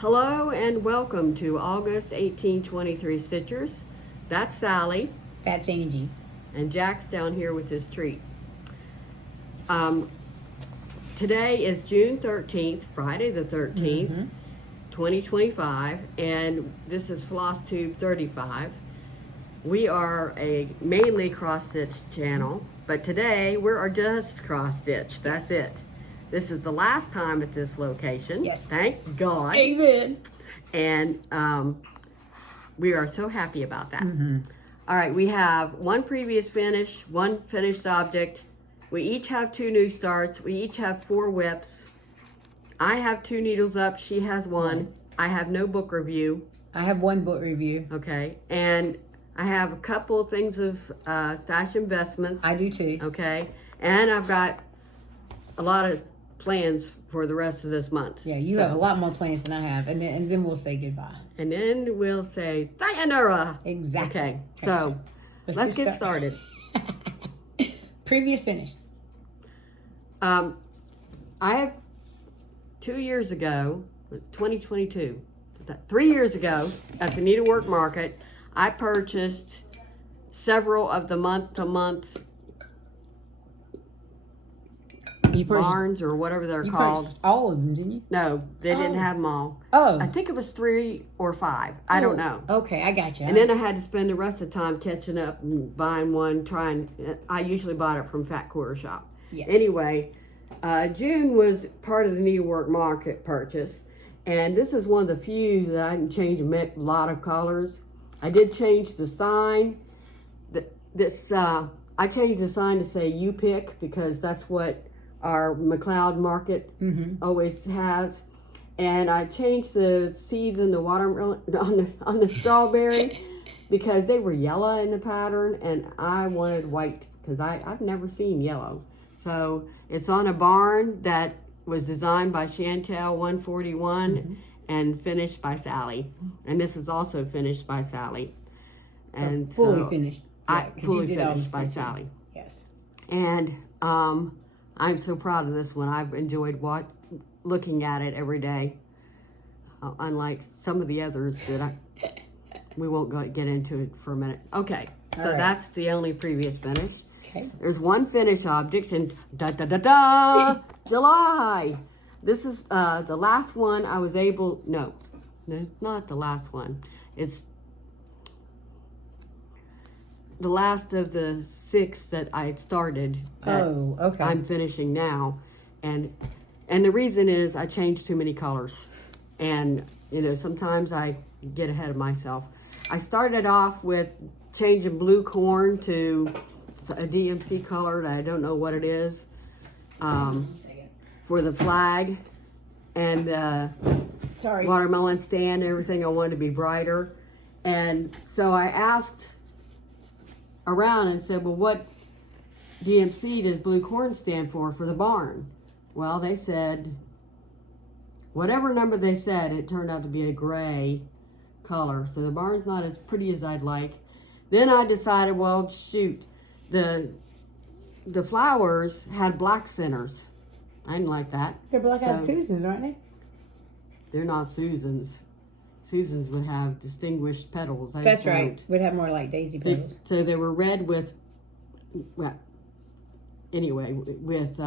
Hello and welcome to August 1823 Stitchers. That's Sally. That's Angie. And Jack's down here with his treat. Today is June 13th, Friday the 13th, 2025, and this is Flosstube 35. We are a mainly cross-stitch channel, but today we're just cross-stitch. That's it. This is the last time at this location. Yes. Thank God. Amen. And we are so happy about that. All right, we have one previous finish, one finished object. We each have 2 new starts. We each have 4 whips. I have 2 needles up. She has 1. I have no book review. I have 1 book review. Okay. And I have a couple of things of stash investments. I do too. Okay. And I've got a lot of plans for the rest of this month. Yeah, you have a lot more plans than I have. And then we'll say goodbye. And then we'll say sayonara. Exactly. Okay. So let's get started. Previous finish. I have 2 years ago, 2022, 3 years ago at the Needlework Market, I purchased several of the month-to-month barns or whatever they're called. All of them, didn't you? No, they didn't have them all. Oh. I think it was 3 or 5. I don't know. Okay, I got you. And then I had to spend the rest of the time catching up and buying one, I usually bought it from Fat Quarter Shop. Yes. Anyway, June was part of the Needlework Market purchase, and this is one of the few that I didn't change a lot of colors. I did change the sign. I changed the sign to say "You Pick" because that's what our McLeod Market always has, and I changed the seeds in the watermelon on the strawberry because they were yellow in the pattern, and I wanted white because I've never seen yellow. So it's on a barn that was designed by Chantel 141 and finished by Sally. And this is also finished by Sally. And fully finished. Yeah, fully finished by Sally. Yes. And I'm so proud of this one. I've enjoyed looking at it every day. Unlike some of the others that we won't get into it for a minute. Okay, so that's the only previous finish. Okay. There's one finish object in July. This is the last one I was able, no, it's not the last one. It's the last of the 6 that I started. Oh, okay. I'm finishing now. And the reason is I changed too many colors. And, you know, sometimes I get ahead of myself. I started off with changing blue corn to a DMC color that I don't know what it is, for the flag and watermelon stand and everything. I wanted to be brighter, and so I asked around and said, well, what DMC does blue corn stand for the barn? Well, they said whatever number they said, it turned out to be a gray color, so the barn's not as pretty as I'd like. Then I decided, well, shoot, the flowers had black centers. I didn't like that. They're black-eyed Susans, aren't they? They're not Susans. Susans would have distinguished petals. That's right. Would have more like daisy petals. So they were red with, well, anyway, with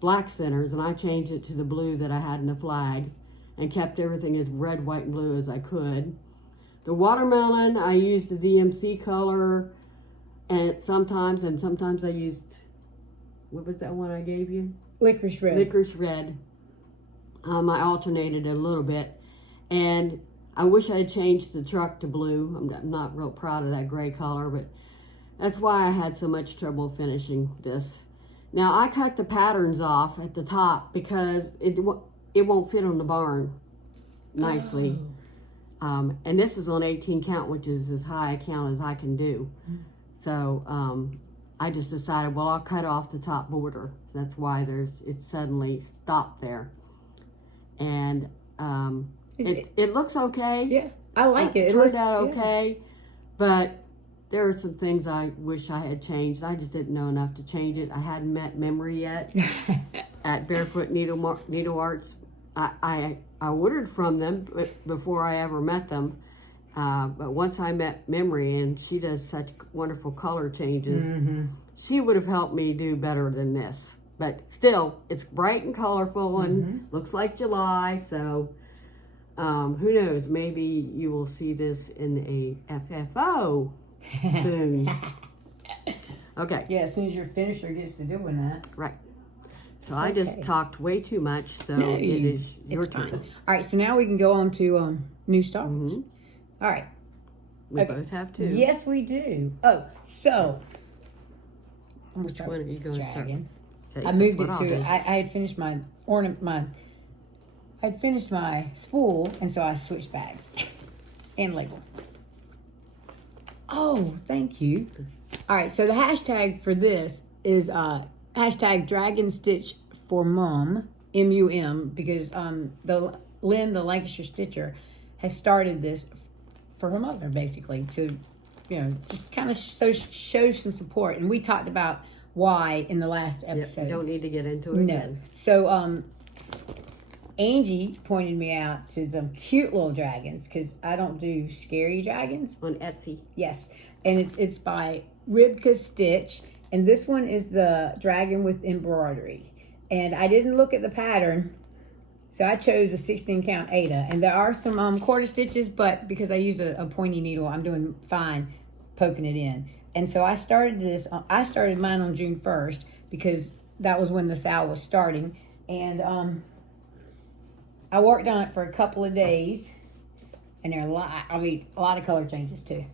black centers, and I changed it to the blue that I had in the flag and kept everything as red, white, and blue as I could. The watermelon, I used the DMC color, and sometimes I used, what was that one I gave you? Licorice red. Licorice red. I alternated it a little bit, and I wish I had changed the truck to blue. I'm not real proud of that gray color, but that's why I had so much trouble finishing this. Now I cut the patterns off at the top because it won't fit on the barn nicely. And this is on 18 count, which is as high a count as I can do. So I just decided, well, I'll cut off the top border. So that's why it's suddenly stopped there. And it looks okay. Yeah, I like it. It turned out okay, but there are some things I wish I had changed. I just didn't know enough to change it. I hadn't met Memory yet at Barefoot Needle Arts. I ordered from them before I ever met them. But once I met Memory, and she does such wonderful color changes, she would have helped me do better than this. But still, it's bright and colorful and looks like July, so who knows? Maybe you will see this in a FFO soon. Okay. Yeah, as soon as your finisher gets to doing that. Right. So I just talked way too much, so it is your turn. All right, so now we can go on to new stars. All right. We both have two. Yes, we do. Oh, so. Which one are you going to start? I moved it to, I had finished my I'd finished my spool, and so I switched bags and label. Oh, thank you. All right, so the hashtag for this is hashtag Dragon Stitch for Mum, M-U-M, because Lynn, the Lancashire Stitcher, has started this for her mother, basically, to, just kind of show some support. And we talked about why in the last episode. You don't need to get into it again. So, Angie pointed me out to some cute little dragons, because I don't do scary dragons. On Etsy. Yes. And it's by Ribka Stitch. And this one is the dragon with embroidery. And I didn't look at the pattern, so I chose a 16 count Ada. And there are some quarter stitches, but because I use a pointy needle, I'm doing fine poking it in. And so I started mine on June 1st, because that was when the SAL was starting. And I worked on it for a couple of days, and there are a lot of color changes too.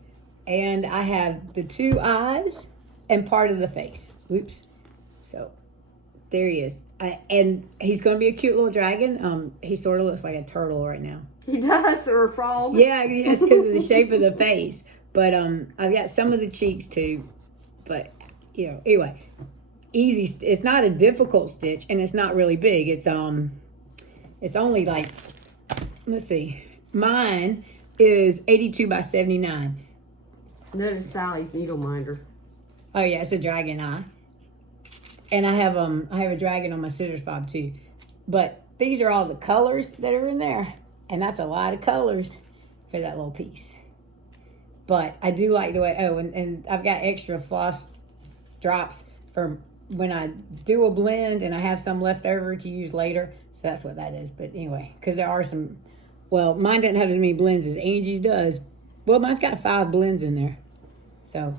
And I have the two eyes and part of the face. Oops. So there he is. And he's going to be a cute little dragon. He sort of looks like a turtle right now. He does, or a frog. Yeah, yes, because of the shape of the face. But I've got some of the cheeks too. But, anyway, easy. It's not a difficult stitch, and it's not really big. It's only like, let's see, mine is 82 by 79. Notice Sally's needle minder. Oh yeah, it's a dragon eye. And I have a dragon on my scissors fob too. But these are all the colors that are in there. And that's a lot of colors for that little piece. But I do like the way, and I've got extra floss drops for when I do a blend and I have some left over to use later. So that's what that is. But anyway, because there are some, mine doesn't have as many blends as Angie's does. Well, mine's got 5 blends in there. So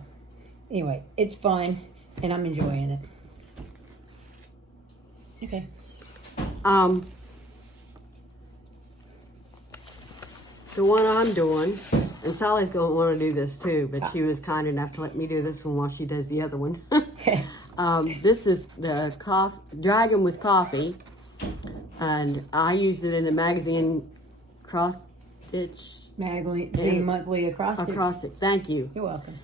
anyway, it's fun and I'm enjoying it. Okay. The one I'm doing, and Sally's going to want to do this too, but she was kind enough to let me do this one while she does the other one. Okay. This is the dragon with coffee, and I used it in the magazine cross stitch. Magazine monthly acrostic. Acrostic, thank you. You're welcome.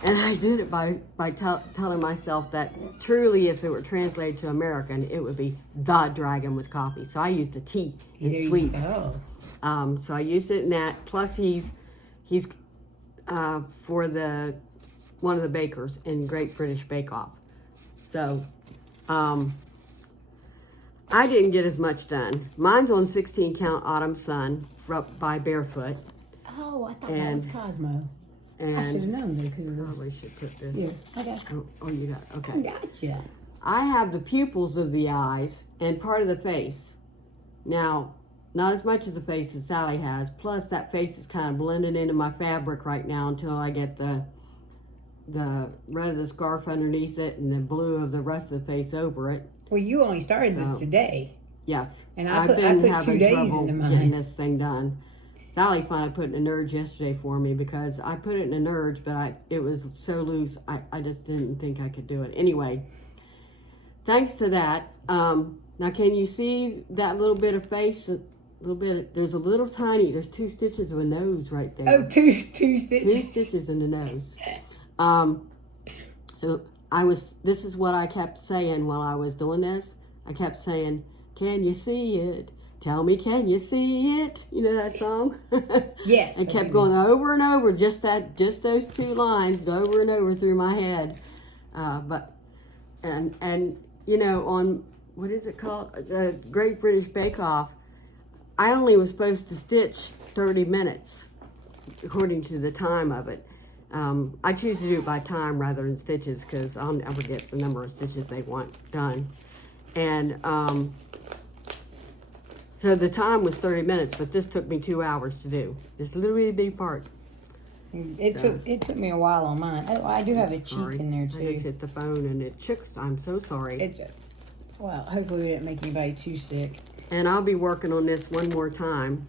And I did it by telling myself that truly, if it were translated to American, it would be the dragon with coffee. So I used the T in sweets. So I used it in that. Plus, he's for one of the bakers in Great British Bake Off. So I didn't get as much done. Mine's on 16 count Autumn Sun by Barefoot. Oh, I thought that was Cosmo. And I should have known though, because of the. Probably should put this. Yeah, I got you. Oh, you got it. Okay. I got you. I have the pupils of the eyes and part of the face. Now, not as much as the face as Sally has. Plus, that face is kind of blending into my fabric right now until I get the red of the scarf underneath it and the blue of the rest of the face over it. Well, you only started this today. Yes. And I've put 2 days into mine. Getting this thing done. Sally finally put it in a Nerds yesterday for me because I put it in a Nerds, but it was so loose, I just didn't think I could do it. Anyway, thanks to that. Now, can you see that little bit of face? There's a little tiny, there's 2 stitches of a nose right there. Oh, two stitches. 2 stitches in the nose. So this is what I kept saying while I was doing this. I kept saying, can you see it? Tell me, can you see it? You know that song? Yes. And kept going over and over, just those 2 lines over and over through my head. On what is it called? The Great British Bake Off. I only was supposed to stitch 30 minutes, according to the time of it. I choose to do it by time rather than stitches because I'll never get the number of stitches they want done. And so the time was 30 minutes, but this took me 2 hours to do. This little bitty part. It took me a while on mine. Oh, I do have a cheek in there too. I just hit the phone and it chicks. I'm so sorry. Well, hopefully we didn't make anybody too sick. And I'll be working on this one more time.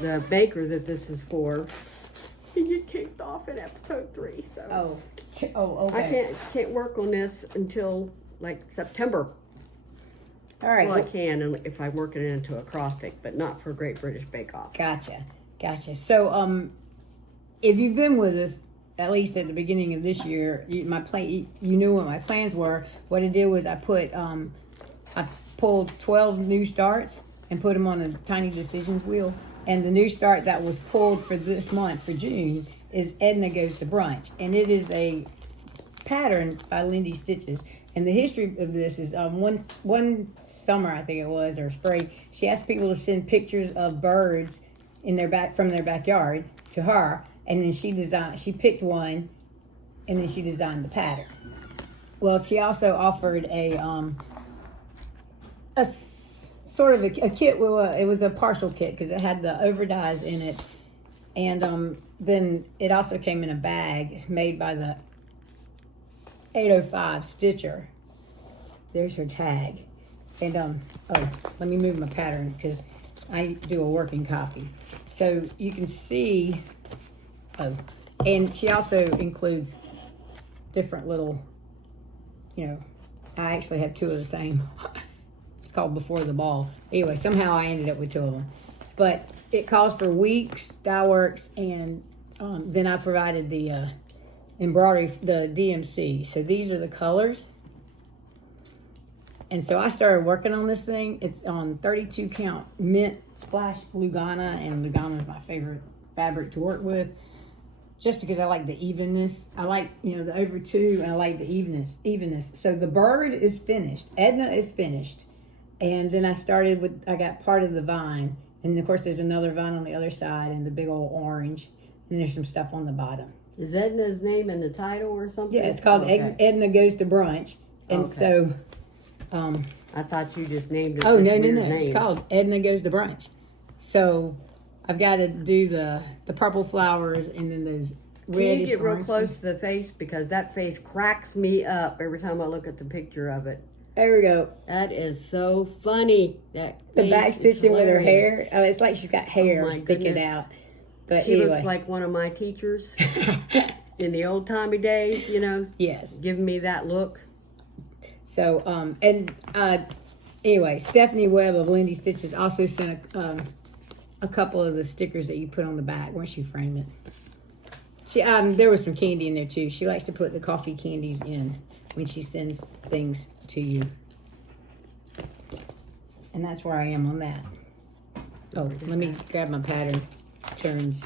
The baker that this is for, he get kicked off in episode 3. So Okay. I can't work on this until like September. All right. Well, I can if I'm working it into acrostic, but not for Great British Bake Off. Gotcha. So, if you've been with us at least at the beginning of this year, you knew what my plans were. What I did was I pulled 12 new starts and put them on a tiny decisions wheel. And the new start that was pulled for this month, for June, is Edna Goes to Brunch, and it is a pattern by Lizzy Stitches. And the history of this is one summer, I think it was, or spring, she asked people to send pictures of birds from their backyard to her, and then she picked one, and then she designed the pattern. Well, she also offered a sort of a kit. It was a partial kit because it had the overdyes in it, and then it also came in a bag made by the 805 Stitcher. There's her tag. And let me move my pattern because I do a working copy. So you can see, and she also includes different little, I actually have 2 of the same. It's called Before the Ball. Anyway, somehow I ended up with 2 of them. But it calls for weeks, dye works, and then I provided the embroidery, the DMC. So these are the colors. And so I started working on this thing. It's on 32 count mint splash Lugana, and Lugana is my favorite fabric to work with, just because I like the evenness. I like, the over 2, and I like the evenness. So the bird is finished. Edna is finished. And then I got part of the vine. And of course there's another vine on the other side and the big old orange. And there's some stuff on the bottom. Is Edna's name in the title or something? Yeah, it's called Edna Goes to Brunch. And so... I thought you just named it. Oh, no. It's called Edna Goes to Brunch. So I've got to do the purple flowers and then those reddish. Can you get real orange close ones. to the face? Because that face cracks me up every time I look at the picture of it. There we go. That is so funny. The back stitching with her hair. Oh, it's like she's got hair sticking out. But she anyway. looks like one of my teachers in the old timey days, Yes. giving me that look. So, anyway, Stephanie Webb of Lizzy Stitches also sent a couple of the stickers that you put on the back once you frame it. There was some candy in there too. She likes to put the coffee candies in when she sends things to you. And that's where I am on that. Oh, let me grab my pattern turns.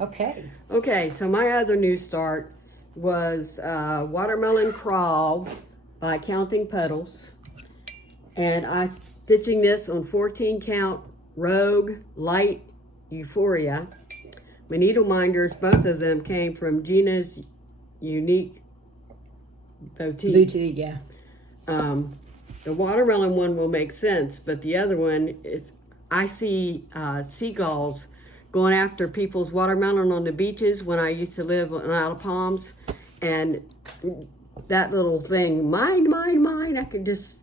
Okay, so my other new start was Watermelon Crawl by Counting Petals. And I'm stitching this on 14 count Rogue Light Euphoria. My needle minders, both of them came from Gina's Unique Boutique. Yeah. The watermelon one will make sense, but the other one is, I see seagulls going after people's watermelon on the beaches when I used to live on Isle of Palms, and that little thing, mine, mine, mine, I could just,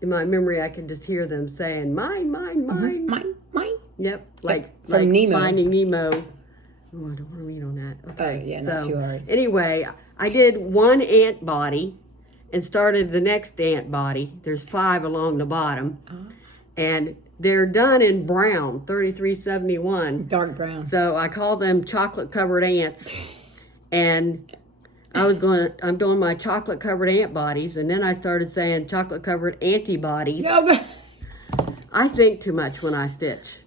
in my memory, I could just hear them saying, mine, mine, mine. Mine. Yep, like Nemo. Finding Nemo. Oh, I don't want to read on that. Okay, yeah, not too hard. Anyway, I did one ant body and started the next ant body. There's 5 along the bottom. And they're done in brown, 3371. Dark brown. So I call them chocolate covered ants. And I'm doing my chocolate covered ant bodies. And then I started saying chocolate covered antibodies. Oh, I think too much when I stitch.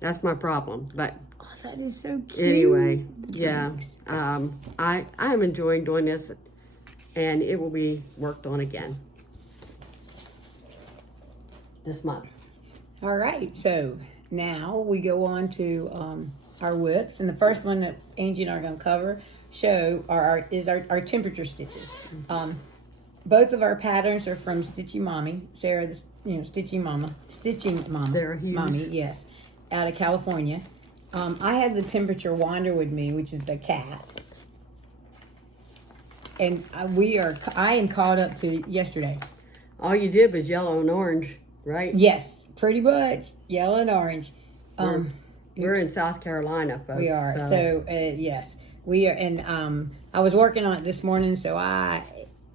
That's my problem. But that is so cute. anyway, yeah. I am enjoying doing this. and it will be worked on again this month. All right, so now we go on to our whips, and the first one that Angie and I are going to cover is our temperature stitches. Both of our patterns are from Stitchy Mommy, Sarah, Stitching Mama, Sarah Hughes. Mommy, yes, out of California. I have the Temperature Wander with me, which is the cat, and I am caught up to yesterday. All you did was yellow and orange, right? Yes, pretty much yellow and orange. We're in South Carolina, folks. We are. So yes, we are. And I was working on it this morning, so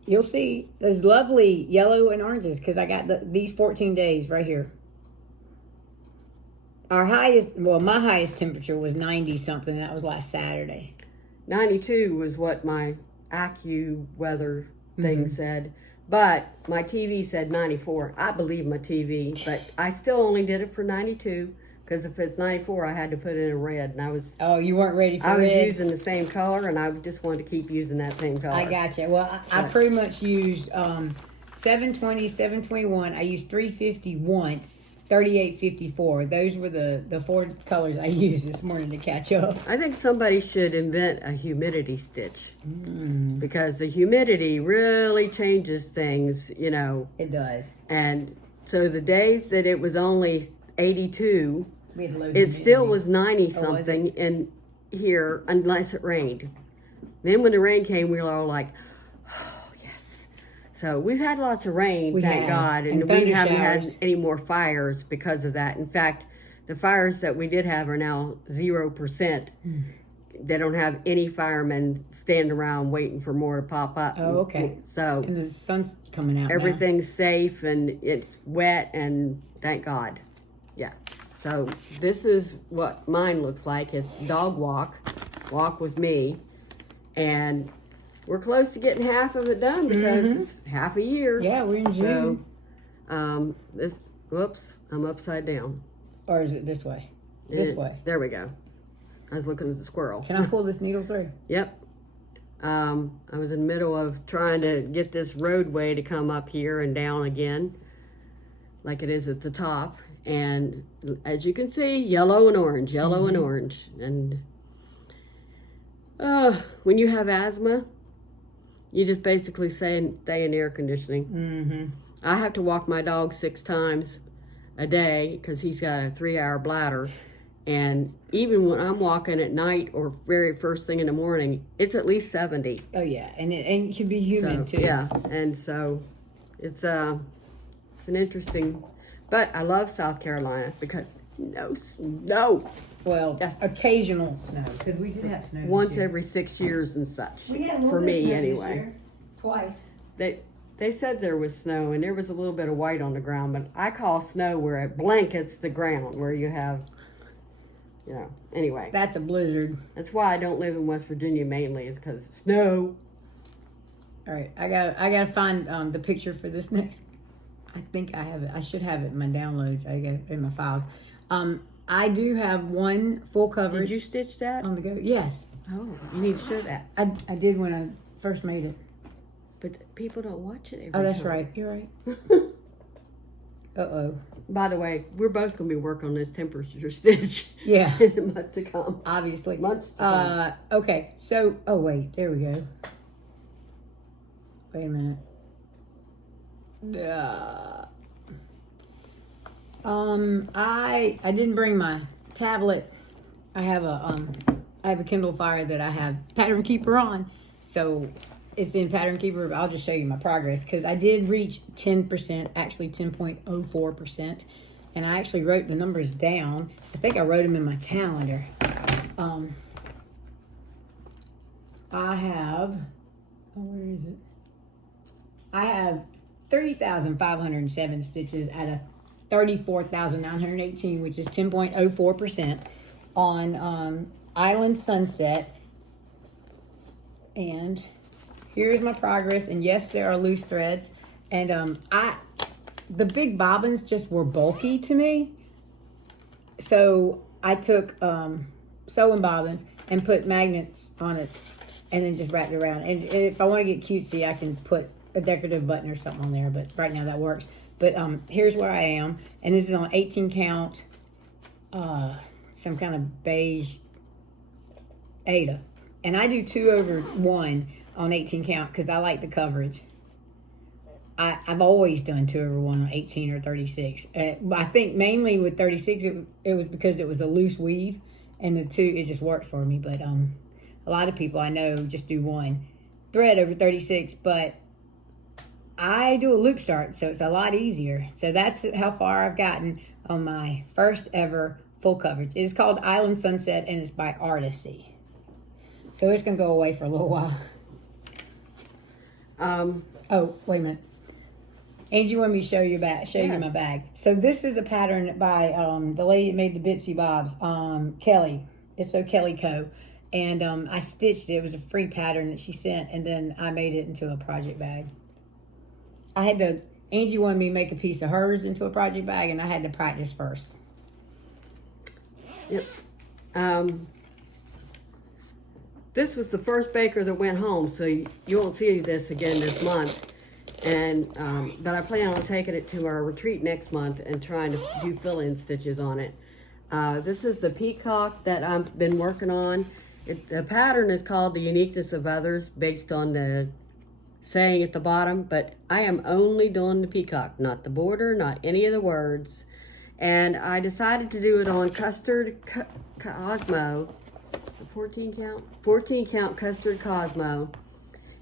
you'll see those lovely yellow and oranges because I got these 14 days right here. My highest temperature was 90 something. That was last Saturday. 92 was what my AccuWeather thing said. But my TV said 94. I believe my TV, but I still only did it for 92 because if it's 94, I had to put it in red, and I was. Oh, you weren't ready for red? I was using the same color, and I just wanted to keep using that same color. I gotcha. Well, I pretty much used 720, 721. I used 350 once, 3854. Those were the four colors I used this morning to catch up. I think somebody should invent a humidity stitch because the humidity really changes things, It does. And so the days that it was only 82, We had low it humidity. still was 90 was something in here unless it rained. Then when the rain came, we were all like, oh, yes. So we've had lots of rain, thank God, and we haven't had any more fires because of that. In fact, the fires that we did have are now 0%. They don't have any firemen standing around waiting for more to pop up. Oh, okay. So and the sun's coming out everything's safe and it's wet, and thank God. Yeah. So this is what mine looks like. It's dog walk with me, and we're close to getting half of it done because it's half a year. Yeah, we're in June. So whoops, I'm upside down. Or is it this way? This way. There we go. I was looking at the squirrel. Can I pull this needle through? Yep. I was in the middle of trying to get this roadway to come up here and down again, like it is at the top. And as you can see, yellow and orange, yellow and orange. And when you have asthma, you just basically stay in air conditioning. I have to walk my dog 6 times a day because he's got a 3-hour bladder. And even when I'm walking at night or very first thing in the morning, it's at least 70. Oh yeah, and it can be humid too. Yeah, and so it's an interesting. But I love South Carolina because no snow. Well, occasional snow because we did have snow Once every 6 years and such. We had a little for bit of me snow anyway. this year. Twice. They said there was snow and there was a little bit of white on the ground, but I call snow where it blankets the ground, where you have. Anyway. That's a blizzard. That's why I don't live in West Virginia mainly, is because of snow. All right, I gotta find the picture for this next. I think I have it. I should have it in my downloads. I got it in my files. I do have one full coverage. Did you stitch that? On the go? Yes. Oh, you need to show that. I did when I first made it. But people don't watch it every Oh, that's time. right. You're right. Uh-oh. By the way, we're both going to be working on this temperature stitch. Yeah. In the month to come. Obviously. Months to come. Okay. So, oh wait, there we go. Wait a minute. I didn't bring my tablet. I have a Kindle Fire that I have Pattern Keeper on. So it's in Pattern Keeper. I'll just show you my progress because I did reach 10%, actually 10.04%. And I actually wrote the numbers down. I think I wrote them in my calendar. I have, where is it? I have 30,507 stitches out of 34,918, which is 10.04% on Island Sunset. And here's my progress. And yes, there are loose threads. And the big bobbins just were bulky to me. So I took sewing bobbins and put magnets on it and then just wrap it around. And if I want to get cutesy, I can put a decorative button or something on there, but right now that works. But here's where I am, and this is on 18 count, some kind of beige Ada. And I do 2/1 on 18 count because I like the coverage. I've always done 2/1 on 18 or 36. I think mainly with 36, it was because it was a loose weave, and the 2, it just worked for me. But a lot of people I know just do 1 thread over 36, but I do a loop start, so it's a lot easier. So that's how far I've gotten on my first ever full coverage. It is called Island Sunset, and it's by Artisy. So it's going to go away for a little while. Oh, wait a minute. Angie wanted me to show you my bag. So this is a pattern by the lady that made the Bitsy Bobs, Kelly. It's so Kelly Co. And I stitched it. It was a free pattern that she sent, and then I made it into a project bag. Angie wanted me to make a piece of hers into a project bag, and I had to practice first. Yep. This was the first baker that went home, so you won't see this again this month. And but I plan on taking it to our retreat next month and trying to do fill-in stitches on it. This is the peacock that I've been working on. The pattern is called The Uniqueness of Others, based on the saying at the bottom, but I am only doing the peacock, not the border, not any of the words. And I decided to do it on Custard Cosmo, 14 count Custard Cosmo.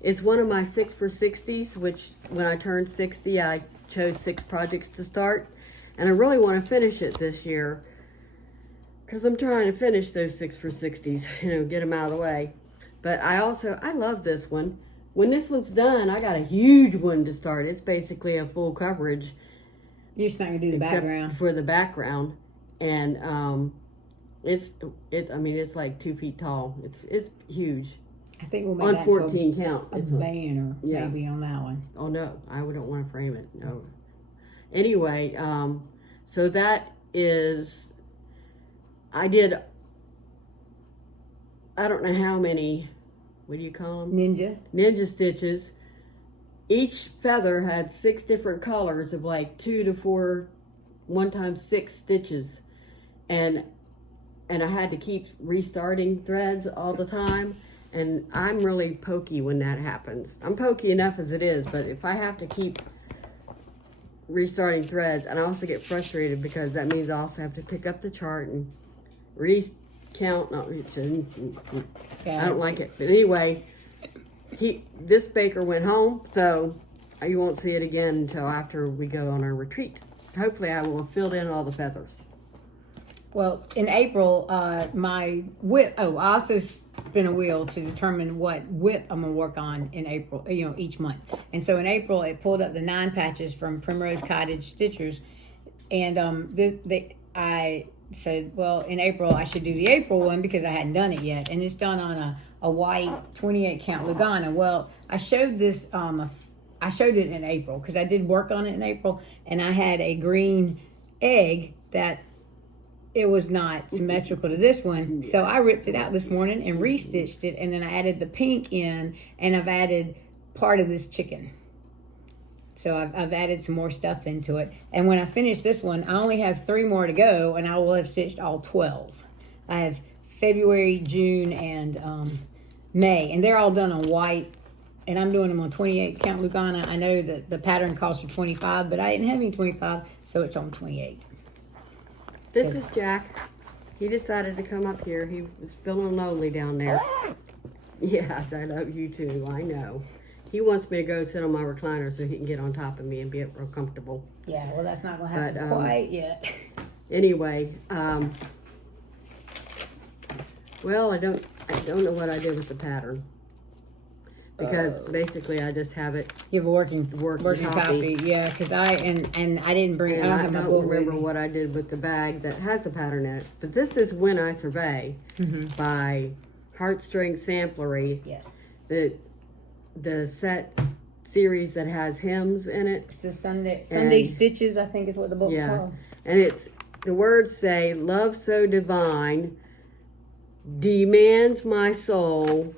It's one of my 6x60s, which when I turned 60, I chose 6 projects to start. And I really want to finish it this year, because I'm trying to finish those 6x60s, get them out of the way. But I love this one. When this one's done, I got a huge one to start. It's basically a full coverage. You're just not gonna do the background. For the background. And it's like 2 feet tall. It's huge. I think we'll make on that 14 count. It's a banner, yeah. Maybe on that one. Oh no, I don't want to frame it. No. Anyway, so that is. I don't know how many. What do you call them? Ninja stitches. Each feather had 6 different colors of like 2 to 4, 1 times 6 stitches, and I had to keep restarting threads all the time. And I'm really pokey when that happens. I'm pokey enough as it is, but if I have to keep restarting threads, and I also get frustrated because that means I also have to pick up the chart and recount. No, I don't like it. But anyway, this baker went home, so you won't see it again until after we go on our retreat. Hopefully I will have filled in all the feathers. Well, in April, my whip, I also spin a wheel to determine what whip I'm going to work on in April, each month. And so in April, it pulled up the 9 patches from Primrose Cottage Stitchers. And I said, well, in April, I should do the April one because I hadn't done it yet. And it's done on a white 28 count Lugana. Well, I showed this, I showed it in April because I did work on it in April. And I had a green egg that it was not symmetrical to this one. So I ripped it out this morning and restitched it. And then I added the pink in, and I've added part of this chicken. So I've added some more stuff into it. And when I finish this one, I only have 3 more to go, and I will have stitched all 12. I have February, June, and May. And they're all done on white. And I'm doing them on 28 count Lugana. I know that the pattern calls for 25, but I didn't have any 25, so it's on 28. This is Jack. He decided to come up here. He was feeling lonely down there. Yes, I love you too. I know. He wants me to go sit on my recliner so he can get on top of me and be real comfortable. Yeah, well, that's not going to happen quite yet. Anyway, well, I don't know what I did with the pattern. Because basically I just have it. You have a working copy. Yeah, because I didn't bring. I don't have my book. Remember what I did with the bag that has the pattern in it. But this is When I Survey by Heartstring Sampler. Yes. The set series that has hymns in it. It's the Sunday Stitches, I think is what the book's called. And the words say, "Love so divine demands my soul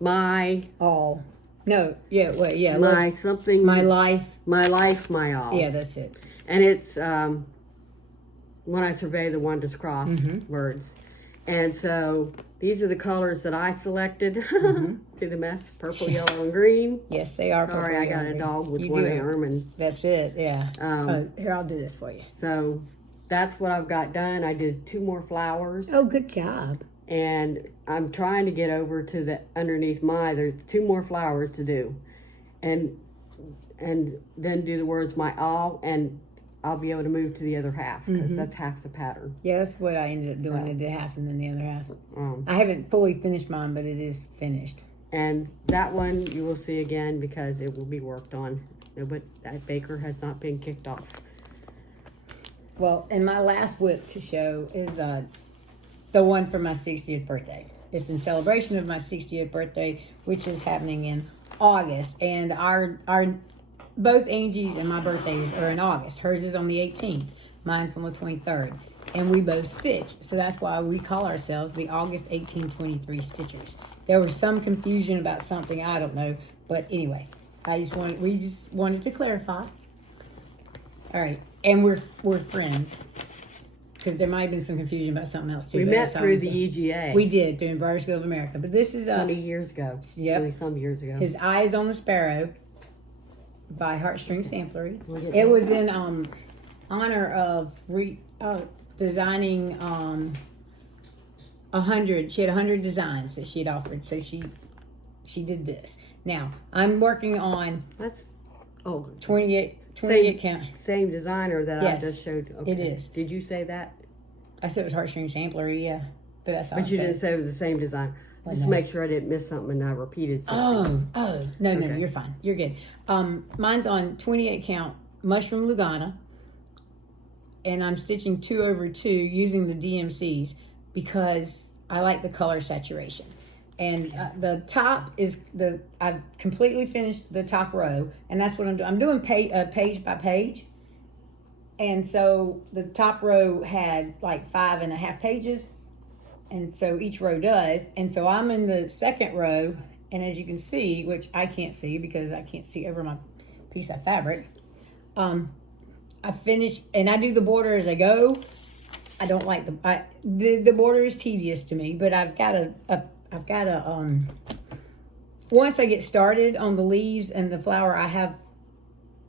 my all. No, yeah, wait, yeah. my something. My life. My life, my all. Yeah, that's it. And it's when I survey the wondrous cross words. And so these are the colors that I selected. See the mess? Purple, yellow, and green. Yes, they are. Sorry, I got a dog with one arm. And that's it, yeah. Here, I'll do this for you. So that's what I've got done. I did 2 more flowers. Oh, good job. And I'm trying to get over to the underneath there's 2 more flowers to do. And then do the words my all, and I'll be able to move to the other half, because that's half the pattern. Yeah, that's what I ended up doing. I did half and then the other half. I haven't fully finished mine, but it is finished. And that one you will see again because it will be worked on. But that baker has not been kicked off. Well, and my last whip to show is the one for my 60th birthday. It's in celebration of my 60th birthday, which is happening in August. And our both Angie's and my birthdays are in August. Hers is on the 18th. Mine's on the 23rd. And we both stitch. So that's why we call ourselves the August 1823 Stitchers. There was some confusion about something, I don't know. But anyway, we just wanted to clarify. All right. And we're friends. Because there might have been some confusion about something else too. We met through the EGA. We did, through Embroidery School of America. But this is 20 years ago. Yep. 20 some years ago. His Eyes on the Sparrow by Heartstring Sampler. It was in honor of designing 100. She had 100 designs that she had offered, so she did this. Now I'm working on 28 count. Same designer that Yes, I just showed. Okay. it is. Did you say that? I said it was Heartstring Sampler, yeah, but that's all. But you didn't say it was the same design. Just to make sure I didn't miss something and I repeated something. No, you're fine. You're good. Mine's on 28 count mushroom Lugana, and I'm stitching 2 over 2 using the DMCs because I like the color saturation. And the top is I've completely finished the top row, and that's what I'm doing. I'm doing page by page, and so the top row had like 5.5 pages. And so each row does. And so I'm in the second row. And as you can see, which I can't see because I can't see over my piece of fabric. I finish, and I do the border as I go. I don't like the border is tedious to me, but I've got once I get started on the leaves and the flower, I have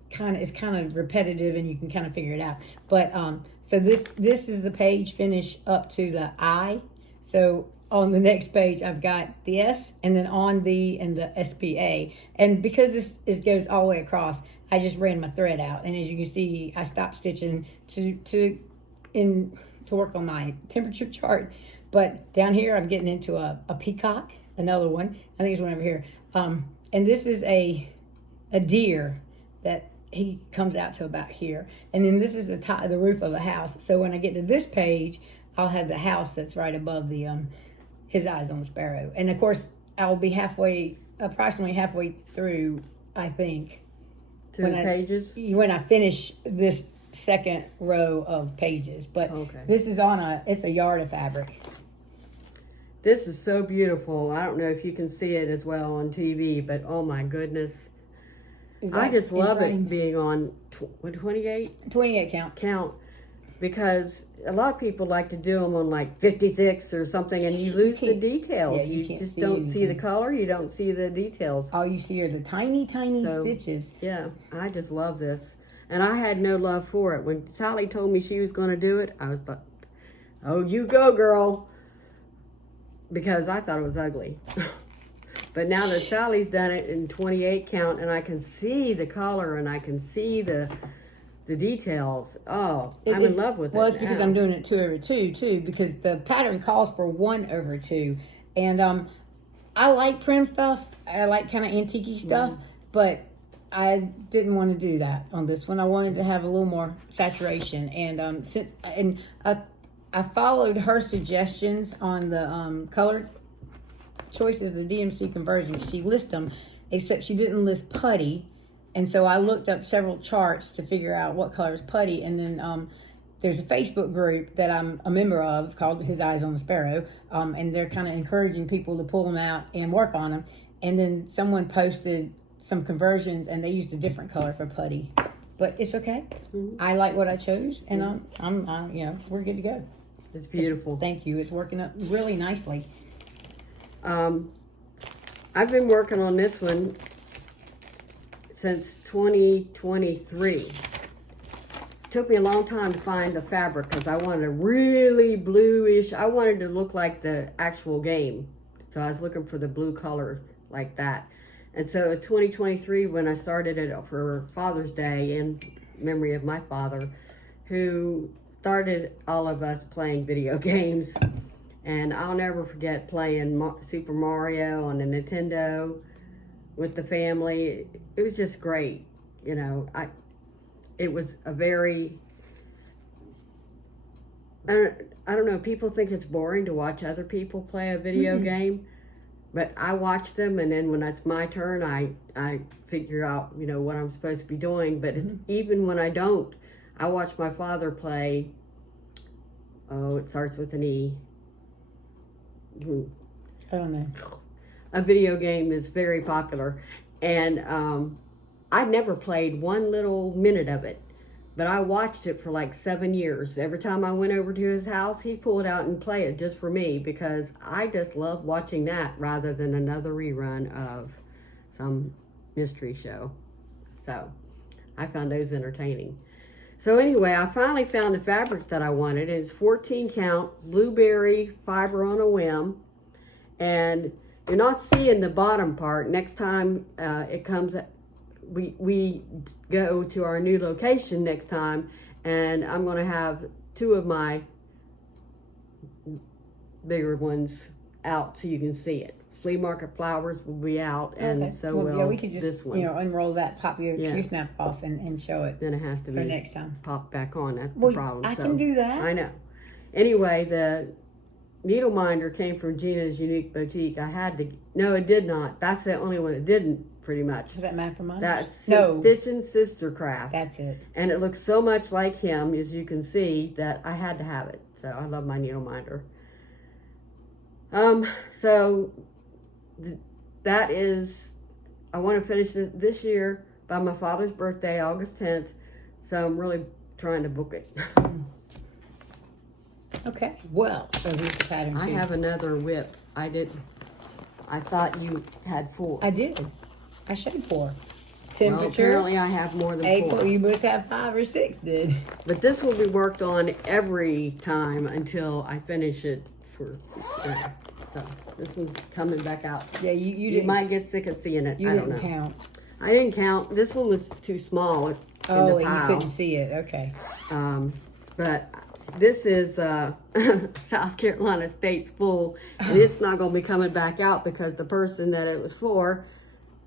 it's kind of repetitive and you can kind of figure it out. But so this is the page finish up to the I. So on the next page, I've got the S, and then on the SPA. And because this goes all the way across, I just ran my thread out. And as you can see, I stopped stitching to work on my temperature chart. But down here, I'm getting into a peacock, another one. I think there's one over here. And this is a deer that he comes out to about here. And then this is the roof of a house. So when I get to this page, I'll have the house that's right above the his eyes on the sparrow. And of course, I'll be approximately halfway through, I think. Two pages? When I finish this second row of pages. But this is it's a yard of fabric. This is so beautiful. I don't know if you can see it as well on TV, but oh my goodness. I just love it being on 28? 28 count. Because a lot of people like to do them on like 56 or something, and you lose the details. Yeah, you just don't see the color. You don't see the details. All you see are the tiny stitches. Yeah, I just love this. And I had no love for it. When Sally told me she was going to do it, I was like, oh, you go, girl. Because I thought it was ugly. But now that Sally's done it in 28 count, and I can see the color, and I can see the details. I'm in love with it. Well, it's because I'm doing it 2 over 2 too, because the pattern calls for 1 over 2. And I like prim stuff. I like kind of antique-y stuff, but I didn't want to do that on this one. I wanted to have a little more saturation. And I followed her suggestions on the color choices, the DMC conversions. She lists them, except she didn't list putty. And so I looked up several charts to figure out what color is putty. And then there's a Facebook group that I'm a member of called His Eyes on the Sparrow, and they're kind of encouraging people to pull them out and work on them. And then someone posted some conversions, and they used a different color for putty, but it's okay. I like what I chose, and I'm you know, we're good to go. It's beautiful. Thank you. It's working up really nicely. I've been working on this one since 2023. Took me a long time to find the fabric because I wanted a really bluish, I wanted to look like the actual game. So I was looking for the blue color like that. And so it was 2023 when I started it for Father's Day in memory of my father, who started all of us playing video games. And I'll never forget playing Super Mario on the Nintendo with the family. It was just great. You know, it was a very, I don't know, people think it's boring to watch other people play a video game, but I watch them, and then when it's my turn, I figure out, you know, what I'm supposed to be doing. But it's, even when I don't, I watch my father play, oh, it starts with an E. I don't know. A video game that's very popular, and I never played one little minute of it, but I watched it for like 7 years. Every time I went over to his house, he'd pull it out and play it just for me, because I just love watching that rather than another rerun of some mystery show. So I found those entertaining. So anyway, I finally found the fabric that I wanted. It's 14 count blueberry fiber on a whim, and you're not seeing the bottom part. Next time it comes, we go to our new location next time, and I'm going to have 2 of my bigger ones out so you can see it. Flea Market Flowers will be out, and so will we could just, this one. You know, unroll that, pop your Q-snap off, and show it. Then it has to be for next time. Popped back on. That's the problem. I can do that. I know. Anyway, the needle minder came from Gina's Unique Boutique. I had to. No, it did not. That's the only one it didn't. Pretty much. Is that Matt from mine? That's Stitch and Sister Craft. That's it. And it looks so much like him, as you can see, that I had to have it. So I love my needle minder. So that is, I want to finish this year by my father's birthday, August 10th. So I'm really trying to book it. Okay. Well, so here's the pattern. I too. have another whip. I thought you had 4. I did. I showed 4. Well, Temperature. apparently I have more than 4. April, you must have 5 or 6 then. But this will be worked on every time until I finish it for. So this one's coming back out. Yeah, You might get sick of seeing it. I don't know. Count. I didn't count. This one was too small in the pile. And you couldn't see it. Okay. But this is South Carolina State Spool, and it's not going to be coming back out because the person that it was for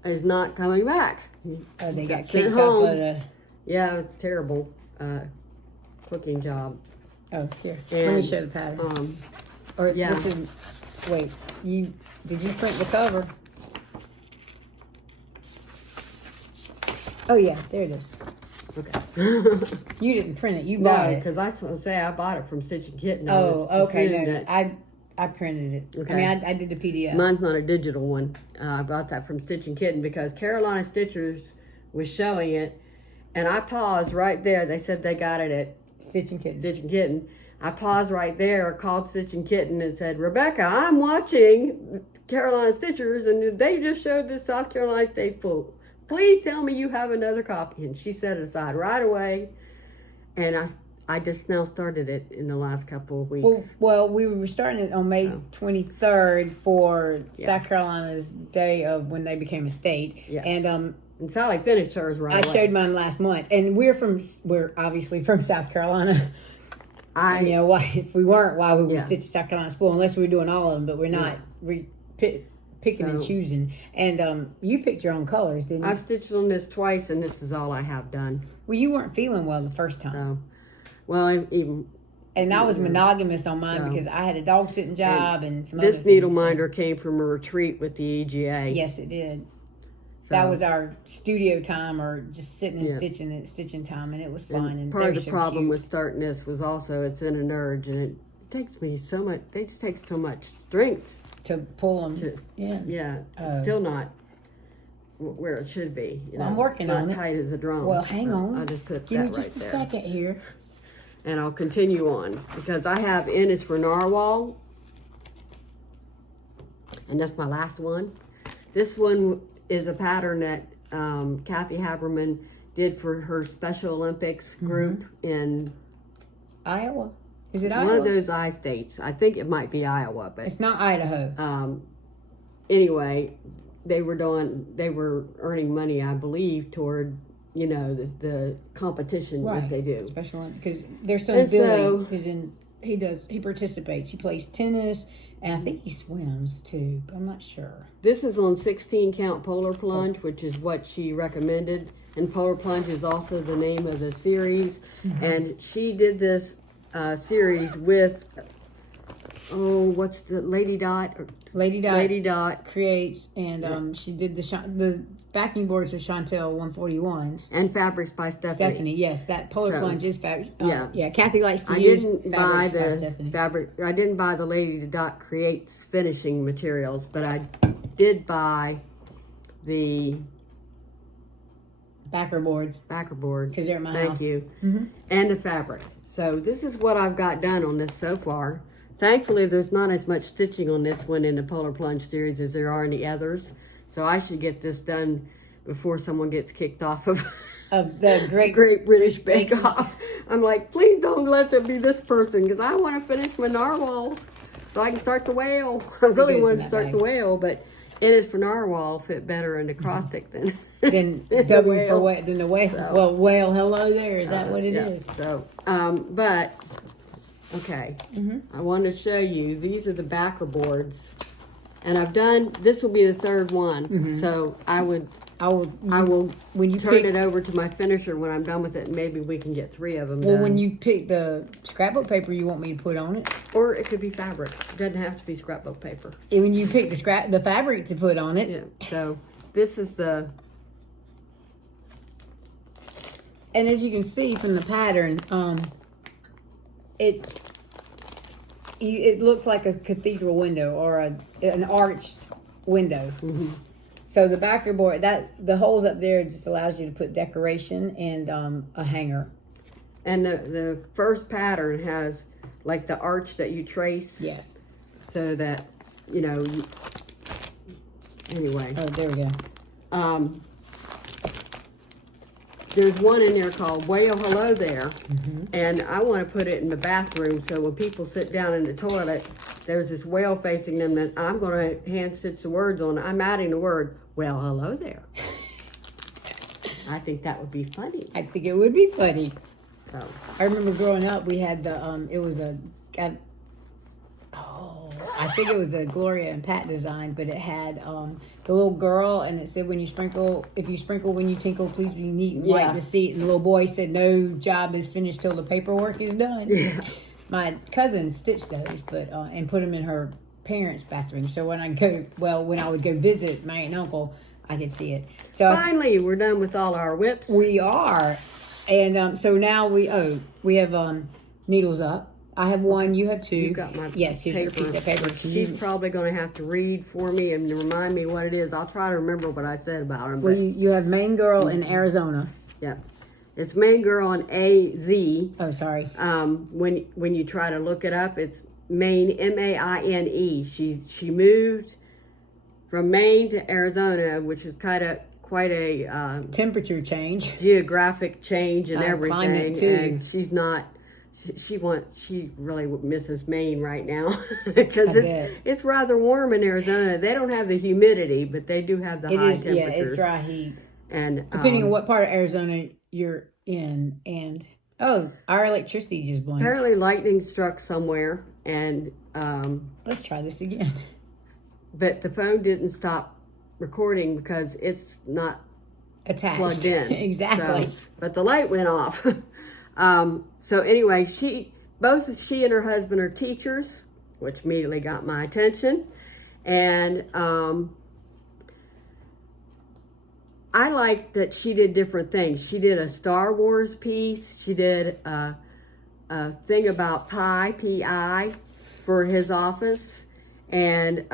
is not coming back. Oh, they got sent kicked home. off of the... Yeah, terrible cooking job. Oh, here. And, let me show the pattern. This is... Wait, did you print the cover? Oh, yeah, there it is. Okay. You didn't print it. You bought it. because I was going to say I bought it from Stitch and Kitten. Oh, okay. No, I printed it. Okay. I mean, I did the PDF. Mine's not a digital one. I bought that from Stitch and Kitten because Carolina Stitchers was showing it, and I paused right there. They said they got it at Stitch and Kitten. Stitch and Kitten. I paused right there, called Stitch and Kitten, and said, Rebecca, I'm watching Carolina Stitchers, and they just showed this South Carolina State Spool. Please tell me you have another copy. And she set it aside right away, and I just now started it in the last couple of weeks. Well, we were starting it on May 23rd for South Carolina's day of when they became a state. Yes. And Sally finished hers right away. I showed mine last month, and we're obviously from South Carolina. You know, why if we weren't, why would we stitch South Carolina Spool unless we were doing all of them? But we're not picking and choosing. And you picked your own colors, didn't you? I've stitched on this twice, and this is all I have done. Well, you weren't feeling well the first time. So, well, I was monogamous on mine because I had a dog sitting job and some this other needle things, minder came from a retreat with the EGA. Yes, it did. So, that was our studio time, or just sitting and stitching time, and it was fun. And part of the so problem cute. with starting this was also it's in an urge, and it takes me so much. They just take so much strength to pull them. Yeah, it's still not where it should be. You know, I'm working it's on not it. tight as a drum. Well, hang on. I'll just put Give that me just right a there. second here. And I'll continue on because I have N is for narwhal, and that's my last one. This one is a pattern that Kathy Haberman did for her Special Olympics group in Iowa. Is it Iowa? one of those I states. I think it might be Iowa, but it's not Idaho. Anyway, they were earning money, I believe, toward the competition that they do. Special, because their son Billy is in. He participates. He plays tennis, and I think he swims too, but I'm not sure. This is on 16 count polar plunge, which is what she recommended. And polar plunge is also the name of the series. And she did this series with, what's the Lady Dot? Lady Dot creates, and she did the backing boards of Chantel 141s. And fabrics by Stephanie. Yes, that polar plunge is fabric. Yeah, Kathy likes to I use didn't buy fabrics by the fabric. I didn't buy the Lady Dot creates finishing materials, but I did buy the backer boards because they're at my house. Thank you. And the fabric. So this is what I've got done on this so far. Thankfully, there's not as much stitching on this one in the Polar Plunge series as there are in the others. So I should get this done before someone gets kicked off of the Great British Bake Off. I'm like, please don't let it be this person because I want to finish my narwhals so I can start the whale. I really want to start the whale, but it is for narwhal fit better in acrostic than the whale. So, well, whale, hello there. Is that what it is? So, but okay, I want to show you. These are the backer boards, and I've done. This will be the third one. So I will when you turn it over to my finisher when I'm done with it, and maybe we can get 3 of them. Well, done. when you pick the scrapbook paper you want me to put on it, or it could be fabric. It doesn't have to be scrapbook paper. And when you pick the fabric to put on it. Yeah. So this is the. And as you can see from the pattern, it looks like a cathedral window or an arched window. So the backer board, the holes up there just allows you to put decoration and a hanger. And the first pattern has like the arch that you trace. Yes. So that, anyway. Oh, there we go. There's one in there called Whale Hello There. And I want to put it in the bathroom so when people sit down in the toilet, there's this whale facing them that I'm going to hand stitch the words on. I'm adding the word, well, hello there. I think that would be funny. I think it would be funny. So I remember growing up, we had the, I think it was a Gloria and Pat design, but it had the little girl, and it said, if you sprinkle when you tinkle, please be neat and white in the seat. And the little boy said, no job is finished till the paperwork is done. Yeah. My cousin stitched those, but and put them in her parents' bathroom. So when I would go visit my aunt and uncle, I could see it. So finally, we're done with all our whips. We are, and so now we have needles up. I have one. You have 2. You got my here's your piece of paper. She's probably going to have to read for me and remind me what it is. I'll try to remember what I said about them. Well, you have Maine Girl in Arizona. Yeah, it's Maine Girl on AZ. Oh, sorry. When you try to look it up, it's Maine, Maine. She moved from Maine to Arizona, which is quite a temperature change, geographic change, and everything. Climate too. And she's not. She really misses Maine right now because it's rather warm in Arizona. They don't have the humidity, but they do have the high temperatures. Yeah, it's dry heat. And depending on what part of Arizona you're in, and our electricity just blinked. Apparently, lightning struck somewhere, and let's try this again. But the phone didn't stop recording because it's not attached, plugged in. Exactly. But the light went off. So anyway, both she and her husband are teachers, which immediately got my attention. And I like that she did different things. She did a Star Wars piece. She did a thing about P.I., for his office. And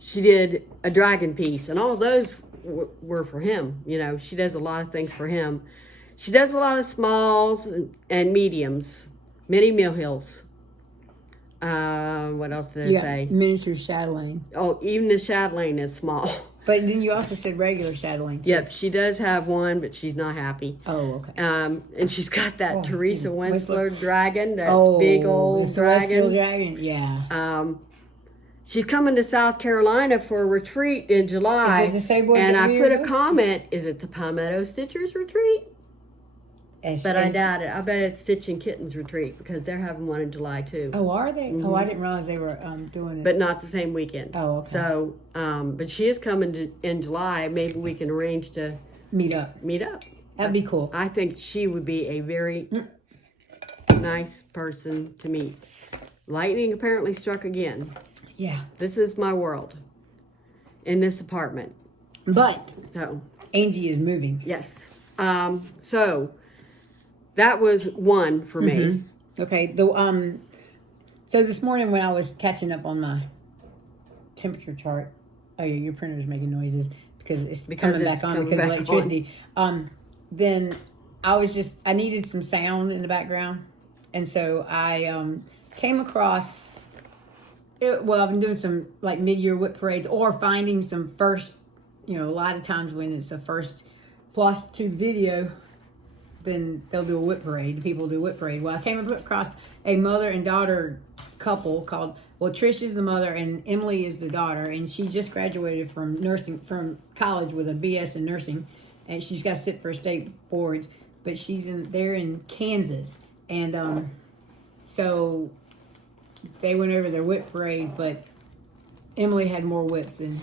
she did a dragon piece. And all those were for him. You know, she does a lot of things for him. She does a lot of smalls and mediums. Mini Millhills. What else did I say? Miniature chatelaine. Oh, even the chatelaine is small. But then you also said regular chatelaine. Yep, she does have one, but she's not happy. Oh, okay. And she's got that Teresa Winslow dragon, that big old dragon. Dragon, yeah. She's coming to South Carolina for a retreat in July. Is it the same one? And I put a comment, is it the Palmetto Stitchers retreat? But I doubt it. I bet it's Stitching Kittens retreat because they're having one in July too. Oh, are they? Mm-hmm. Oh, I didn't realize they were doing it. But not the same weekend. Oh, okay. So, but she is coming in July. Maybe we can arrange to meet up. That'd be cool. I think she would be a very nice person to meet. Lightning apparently struck again. Yeah. This is my world in this apartment. But so Angie is moving. Yes. So that was one for me. Mm-hmm. Okay. So this morning when I was catching up on my temperature chart, oh yeah, your printer's making noises because it's coming back on because of electricity. Then I needed some sound in the background, and so I came across. I've been doing some like mid-year whip parades or finding some first. You know, a lot of times when it's a first Flosstube video, then they'll do a whip parade. People do a whip parade. Well, I came across a mother and daughter couple called, Trish is the mother and Emily is the daughter, and she just graduated from college with a BS in nursing, and she's got to sit for state boards, but they're in Kansas, and so they went over their whip parade, but Emily had more whips than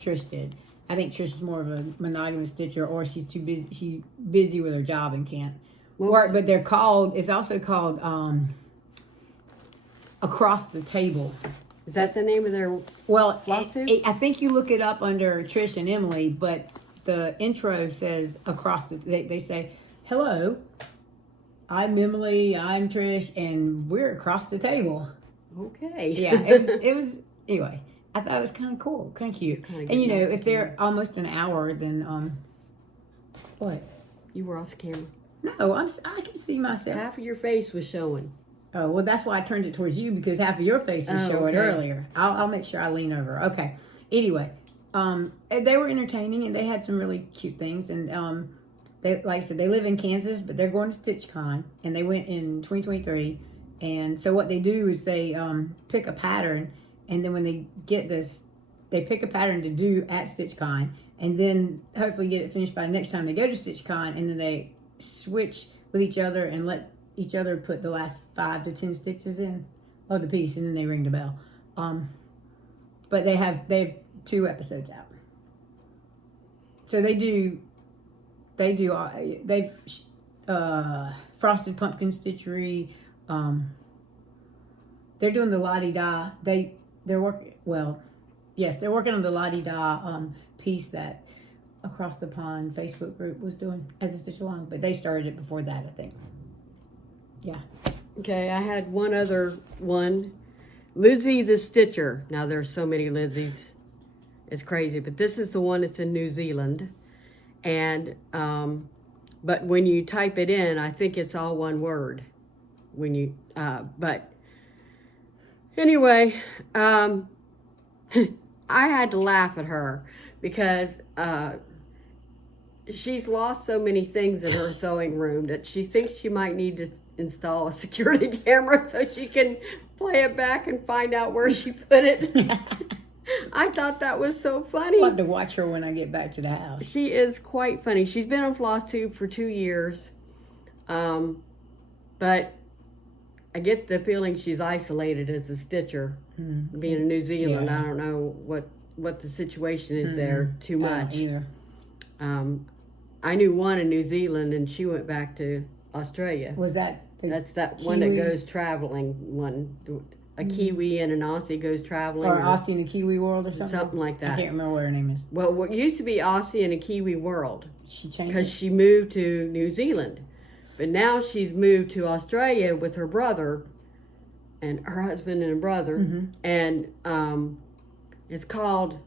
Trish did. I think Trish is more of a monogamous stitcher, or she's too busy. She's busy with her job and can't work. But they're called. It's also called Across the Table. Is that the name of their? Well, I think you look it up under Trish and Emily, but the intro says across the. They say, "Hello, I'm Emily. I'm Trish, and we're across the table." Okay. Yeah, it was anyway. I thought it was kind of cool, kind of cute. And you know, if they're almost an hour, then what? You were off camera. No, I can see myself. Half of your face was showing. Oh well, that's why I turned it towards you because half of your face was showing earlier. I'll make sure I lean over. Okay. Anyway, they were entertaining and they had some really cute things. And they, like I said, they live in Kansas, but they're going to StitchCon, and they went in 2023. And so what they do is they pick a pattern. And then when they get this, they pick a pattern to do at StitchCon, and then hopefully get it finished by the next time they go to StitchCon, and then they switch with each other and let each other put the last 5 to 10 stitches in of the piece, and then they ring the bell. But they have 2 episodes out. So they've frosted pumpkin stitchery. They're doing the la-di-da. They're working on the la-di-da piece that Across the Pond Facebook group was doing as a stitch along, but they started it before that, I think. Yeah. Okay, I had one other one. Lizzy the Stitcher. Now there's so many Lizzys. It's crazy, but this is the one that's in New Zealand. And but when you type it in, I think it's all one word. When you but anyway, I had to laugh at her because she's lost so many things in her sewing room that she thinks she might need to install a security camera so she can play it back and find out where she put it. I thought that was so funny. I'll have to watch her when I get back to the house. She is quite funny. She's been on Flosstube for 2 years. But I get the feeling she's isolated as a stitcher, being in New Zealand. Yeah. I don't know what the situation is there too much. I knew one in New Zealand, and she went back to Australia. Was that? That's that Kiwi? One that goes traveling one. a Kiwi and an Aussie goes traveling. Or Aussie in the Kiwi world or something? Something like that. I can't remember what her name is. Well, what used to be Aussie in a Kiwi world. She changed because she moved to New Zealand. But now she's moved to Australia with her brother and her husband and a brother. Mm-hmm. And it's called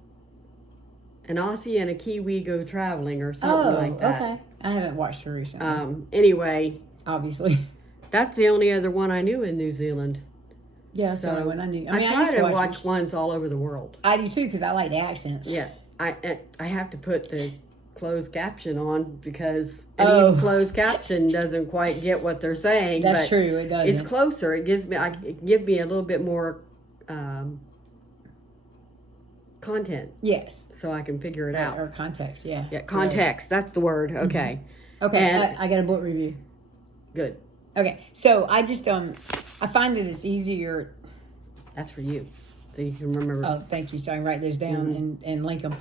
An Aussie and a Kiwi Go Traveling or something like that. Okay. I haven't watched her recently. Anyway. Obviously. That's the only other one I knew in New Zealand. Yeah, that's the only one I knew. I try to watch ones all over the world. I do too, because I like the accents. Yeah. I have to put the closed caption on because any closed caption doesn't quite get what they're saying. That's true, it doesn't. It's closer. It gives me a little bit more content. Yes. So I can figure it out. Or context, yeah. Yeah, context. That's the word. Okay. Mm-hmm. Okay, and I got a book review. Good. Okay, so I just I find that it's easier. That's for you, so you can remember. Oh, thank you. So I can write those down and link them.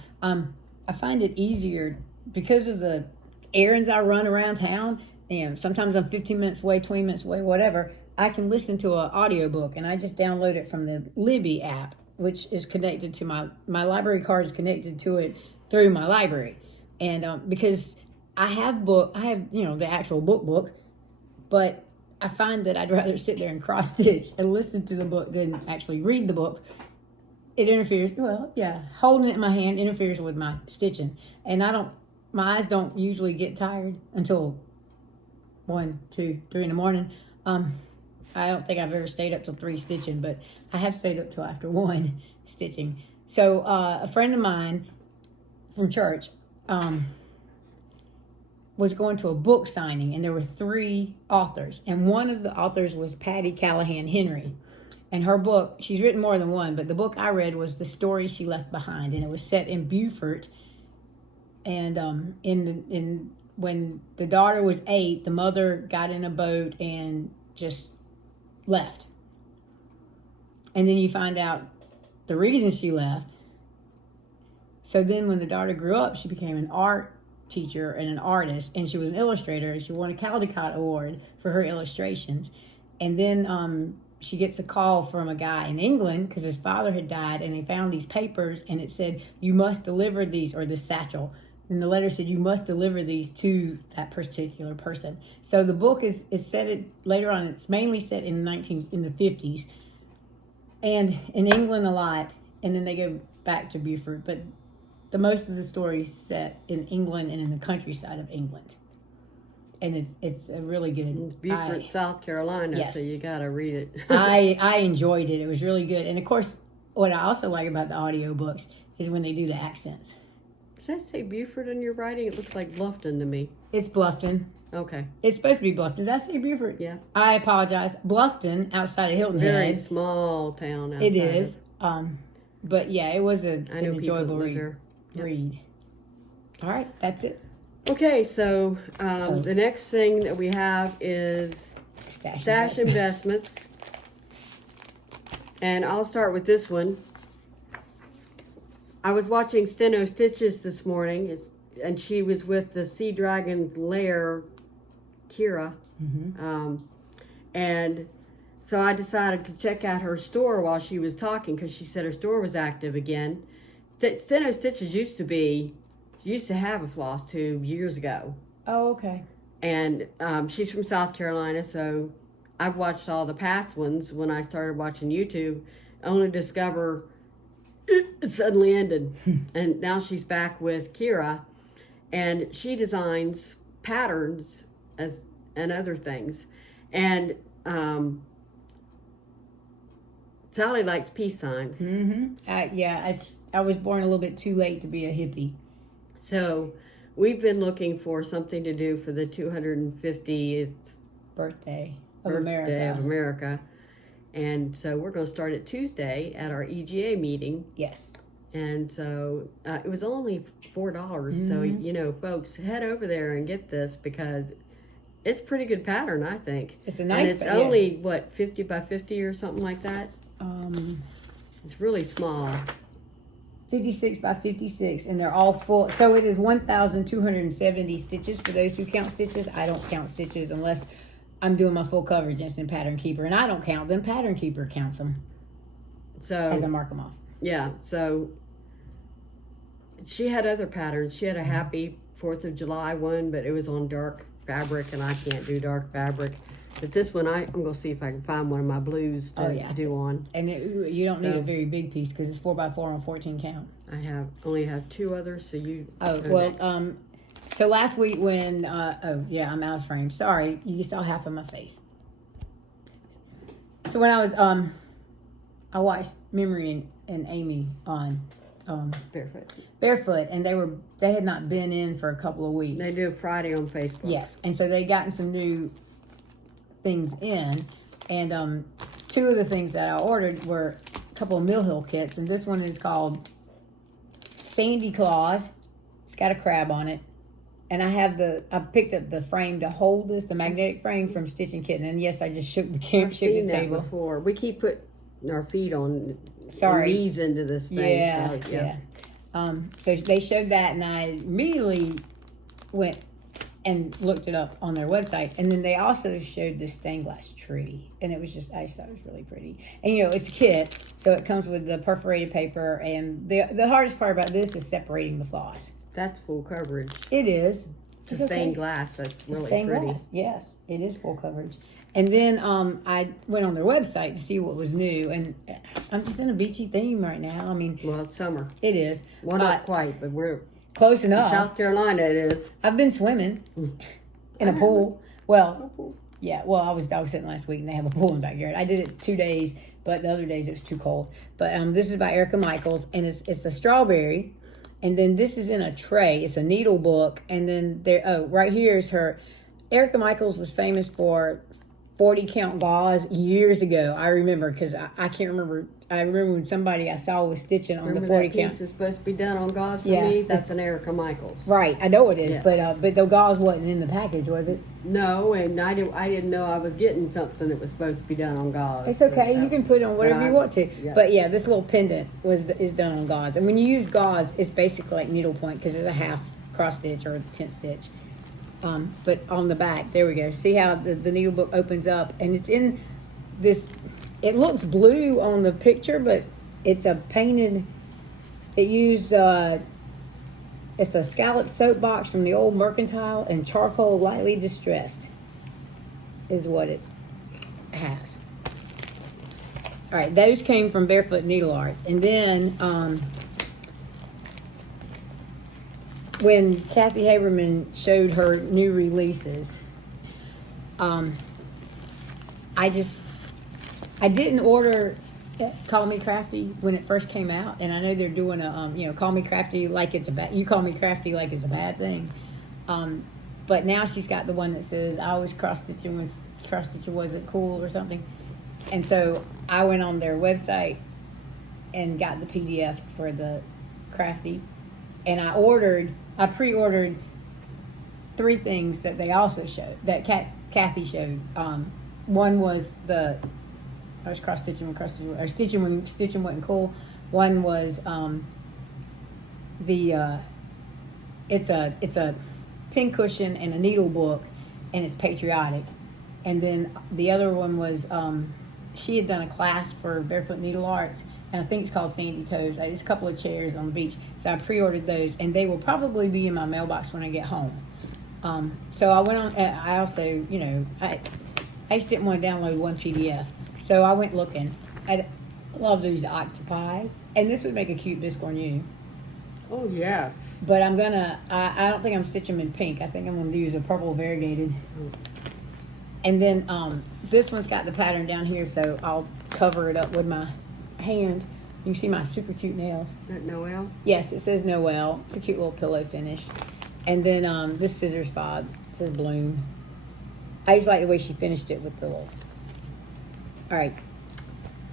I find it easier because of the errands I run around town, and sometimes I'm 15 minutes away, 20 minutes away, whatever. I can listen to an audiobook, and I just download it from the Libby app, which is connected to my library card is connected to it through my library, and because I have the actual book, but I find that I'd rather sit there and cross stitch and listen to the book than actually read the book. It interferes. Well, yeah, holding it in my hand interferes with my stitching, and my eyes don't usually get tired until 1, 2, 3 in the morning. I don't think I've ever stayed up till 3 stitching, but I have stayed up till after 1 stitching. So a friend of mine from church was going to a book signing, and there were 3 authors, and one of the authors was Patty Callahan Henry. And her book, she's written more than one, but the book I read was The Story She Left Behind, and it was set in Beaufort. And when the daughter was 8, the mother got in a boat and just left. And then you find out the reason she left. So then when the daughter grew up, she became an art teacher and an artist, and she was an illustrator, and she won a Caldecott Award for her illustrations. And then she gets a call from a guy in England because his father had died, and they found these papers, and it said, you must deliver these, or this satchel. And the letter said, you must deliver these to that particular person. So the book is set later on. It's mainly set in the 50s, and in England a lot, and then they go back to Beaufort. But the most of the story is set in England and in the countryside of England. And it's a really good. Beaufort, South Carolina, yes. So you got to read it. I enjoyed it. It was really good. And of course, what I also like about the audiobooks is when they do the accents. Does that say Beaufort in your writing? It looks like Bluffton to me. It's Bluffton. Okay. It's supposed to be Bluffton. Did I say Beaufort? Yeah. I apologize. Bluffton, outside of Hilton Very Head. small town outside. It is. But yeah, it was an enjoyable read. Yep. All right, that's it. Okay, so the next thing that we have is Stash Investments. And I'll start with this one. I was watching Steno Stitches this morning, and she was with the Sea Dragon's Lair, Kira. Mm-hmm. And so I decided to check out her store while she was talking, because she said her store was active again. Steno Stitches used to have a floss tube years ago. Oh, okay. And she's from South Carolina, so I've watched all the past ones when I started watching YouTube, only to discover it suddenly ended. And now she's back with Kira, and she designs patterns and other things. And Sally likes peace signs. Mm-hmm. I was born a little bit too late to be a hippie. So we've been looking for something to do for the 250th birthday of America. And so we're going to start it Tuesday at our EGA meeting. Yes. And so it was only $4. Mm-hmm. So, folks, head over there and get this, because it's a pretty good pattern, I think. It's a nice And it's only, 50 by 50 or something like that? It's really small. 56 by 56, and they're all full. So it is 1,270 stitches for those who count stitches. I don't count stitches unless I'm doing my full coverage. It's in Pattern Keeper, and I don't count them. Pattern Keeper counts them. So as I mark them off. Yeah, so she had other patterns. She had a happy 4th of July one, but it was on dark fabric, and I can't do dark fabric. But this one, I'm going to see if I can find one of my blues to do on. And you don't need a very big piece because it's 4x4 on 14 count. I only have 2 others, so you... Oh, well, so last week when... oh, yeah, I'm out of frame. Sorry, you saw half of my face. So when I was... I watched Memory and Amy on... Barefoot, and they had not been in for a couple of weeks. They do Friday on Facebook. Yes, and so they gotten some new things in, and 2 of the things that I ordered were a couple of Mill Hill kits, and this one is called Sandy Claus. It's got a crab on it, and I picked up the frame to hold this, the magnetic frame from Stitch and Kitten, and yes, I just shook the table before. We keep putting our feet on. Sorry. Knees into this thing. Yeah. So they showed that, and I immediately went and looked it up on their website. And then they also showed this stained glass tree, and I just thought it was really pretty. And it's a kit, so it comes with the perforated paper. And the hardest part about this is separating the floss. That's full coverage. It is. It's stained glass. That's really stained pretty. Glass. Yes, it is full coverage. And then I went on their website to see what was new, and I'm just in a beachy theme right now. I mean, well, it's summer. It is. Well, not quite, but we're close enough. South Carolina, it is. I've been swimming in a pool. Well, yeah. Well, I was dog sitting last week, and they have a pool in the backyard. I did it 2 days, but the other days it was too cold. But this is by Erica Michaels, and it's a strawberry. And then this is in a tray. It's a needle book, and then right here is her. Erica Michaels was famous for 40 count gauze years ago. I remember because I can't remember. I remember when somebody I saw was stitching on the 40 count. Piece is supposed to be done on gauze for me. That's an Erica Michaels. Right, I know it is, but the gauze wasn't in the package, was it? No, and I didn't know I was getting something that was supposed to be done on gauze. It's okay. You can put it on whatever you want to. Yeah. But yeah, this little pendant is done on gauze, and when you use gauze, it's basically like needlepoint because it's a half cross stitch or a 10 stitch. But on the back, there we go. See how the needle book opens up, and it's in this. It looks blue on the picture, but it's a painted. It used. It's a scalloped soap box from the old Mercantile and charcoal lightly distressed. Is what it has. All right, those came from Barefoot Needle Arts, and then. When Kathy Haberman showed her new releases, I didn't order Call Me Crafty when it first came out, and I know they're doing a Call Me Crafty like it's a bad. You call me crafty like it's a bad thing, but now she's got the one that says I always cross stitching wasn't cool or something, and so I went on their website and got the PDF for the Crafty, and I pre-ordered 3 things that they also showed, that Kathy showed. One was I was cross-stitching or stitching when stitching wasn't cool. One was it's a pin cushion and a needle book, and it's patriotic. And then the other one was she had done a class for Barefoot Needle Arts, and I think it's called Sandy Toes. It's a couple of chairs on the beach. So I pre-ordered those, and they will probably be in my mailbox when I get home. So I went on, I also, I just didn't want to download one PDF. So I went looking. I love these octopi, and this would make a cute biscornu. Oh, yeah. But I don't think I'm stitching them in pink. I think I'm going to use a purple variegated. And then this one's got the pattern down here, so I'll cover it up with my hand. You can see my super cute nails. That Noel? Yes, it says Noel. It's a cute little pillow finish. And then this scissors fob says Bloom. I just like the way she finished it with the little. All right,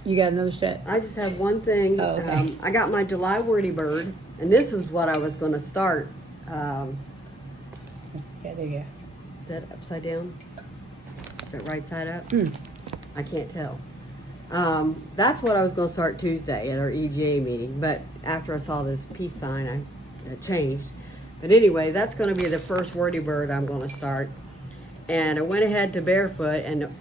you got another set? I just have one thing. Oh, okay. I got my July Wordy Bird, and this is what I was going to start. Yeah, there you go. Is that upside down? Is that right side up? I can't tell. That's what I was going to start Tuesday at our EGA meeting, but after I saw this peace sign, I changed. But anyway, that's going to be the first Wordy Bird I'm going to start. And I went ahead to Barefoot, and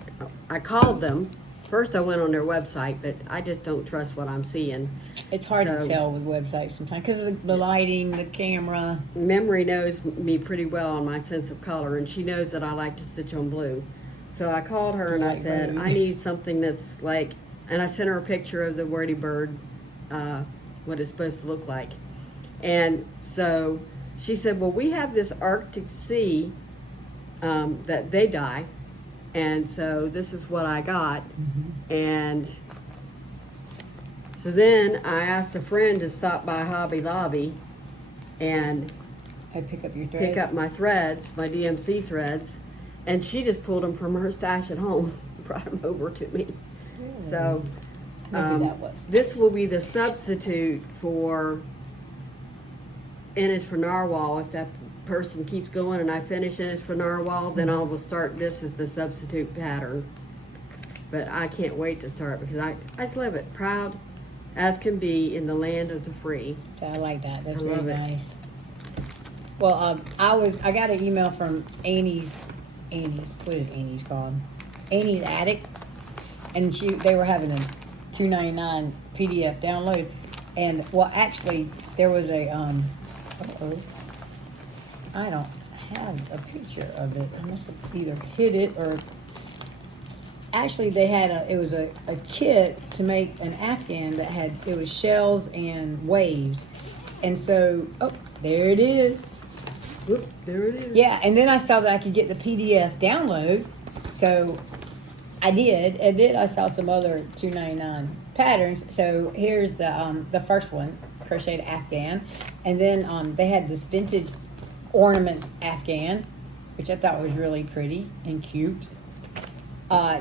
I called them, first I went on their website, but I just don't trust what I'm seeing. It's hard to So- tell with websites sometimes because of the lighting, the camera. Memory knows me pretty well on my sense of color, and she knows that I like to stitch on blue. So I called her and I Like said, blue. I need something that's like, and I sent her a picture of the wordy bird, what it's supposed to look like. And so she said, well, we have this Arctic Sea that they dye. And so this is what I got. And so then I asked a friend to stop by Hobby Lobby and I pick up your threads. pick up my threads, my DMC threads, and she just pulled them from her stash at home, brought them over to me. So Maybe that was. this will be the substitute for Innis for Narwhal. If that person keeps going and I finish Innis for Narwhal, then I will start this as the substitute pattern. But I can't wait to start because I just love it. Proud as can be in the land of the free. I like that. That's I very love it. nice. Well, I got an email from Annie's. What is Annie's called? Annie's Attic, and they were having a $2.99 PDF download, and well, actually, there was a I don't have a picture of it. I must have either hid it or. Actually, they had it was a kit to make an Afghan that it was shells and waves, and so there it is. Whoop, there it is. Yeah, and then I saw that I could get the PDF download, so I did. And then I saw some other $2.99 patterns. So here's the first one, crocheted Afghan, and then they had this vintage ornaments Afghan, which I thought was really pretty and cute.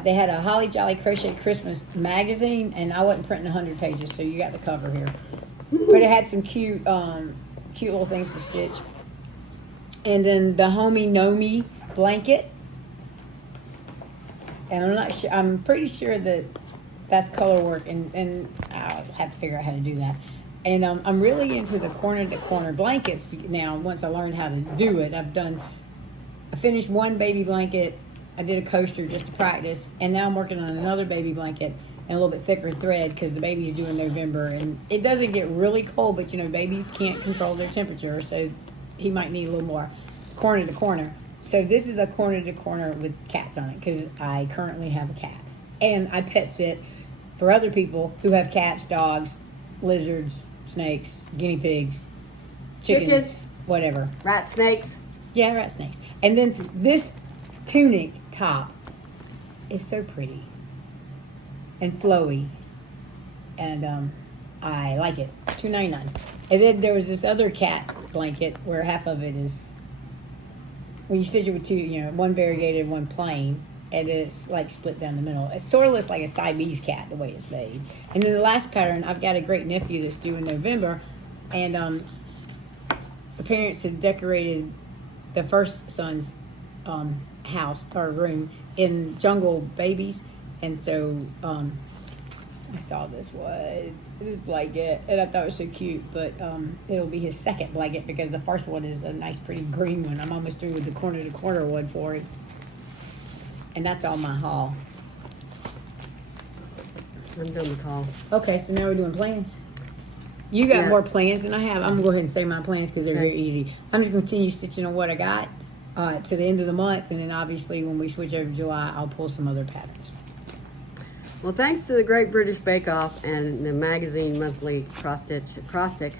They had a Holly Jolly Crochet Christmas magazine, and I wasn't printing 100 pages, so you got the cover here. But it had some cute little things to stitch. And then the Homie Nomi blanket. And I'm not sure, I'm pretty sure that that's color work, and I'll have to figure out how to do that. And I'm really into the corner-to-corner blankets now. Once I learned how to do it, I finished one baby blanket. I did a coaster just to practice, and now I'm working on another baby blanket and a little bit thicker thread because the baby's due in November, and it doesn't get really cold, but babies can't control their temperature, so he might need a little more corner to corner. So this is a corner to corner with cats on it because I currently have a cat, and I pet sit for other people who have cats, dogs, lizards, snakes, guinea pigs, chickens, whatever. Rat snakes. Yeah, rat snakes. And then this tunic top is so pretty and flowy, and I like it. $2.99. And then there was this other cat blanket where half of it is, when you stitch it with two, one variegated, one plain, and it's like split down the middle. It sort of looks like a Siamese cat the way it's made. And then the last pattern, I've got a great nephew that's due in November, and the parents had decorated the first son's house or room in jungle babies, and so I saw this blanket, and I thought it was so cute, but it'll be his second blanket because the first one is a nice pretty green one. I'm almost through with the corner to corner one for him, and that's all my haul. I'm done with call. Okay, so now we're doing plans. You got more plans than I have. I'm gonna go ahead and say my plans because they're very easy. I'm just gonna continue stitching on what I got to the end of the month, and then obviously when we switch over to July, I'll pull some other patterns. Well, thanks to the Great British Bake Off and the magazine monthly cross stick,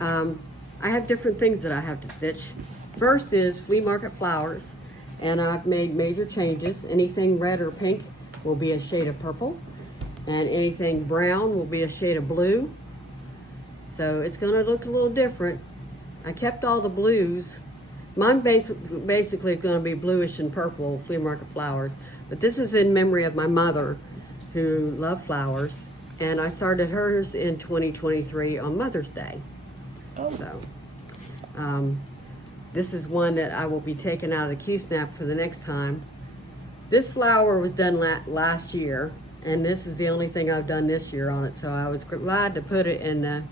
I have different things that I have to stitch. First is flea market flowers, and I've made major changes. Anything red or pink will be a shade of purple, and anything brown will be a shade of blue. So it's going to look a little different. I kept all the blues. Mine basically is going to be bluish and purple flea market flowers, but this is in memory of my mother who loved flowers, and I started hers in 2023 on Mother's Day. Oh. So this is one that I will be taking out of the Q-Snap for the next time. This flower was done last year, and this is the only thing I've done this year on it, so I was glad to put it in the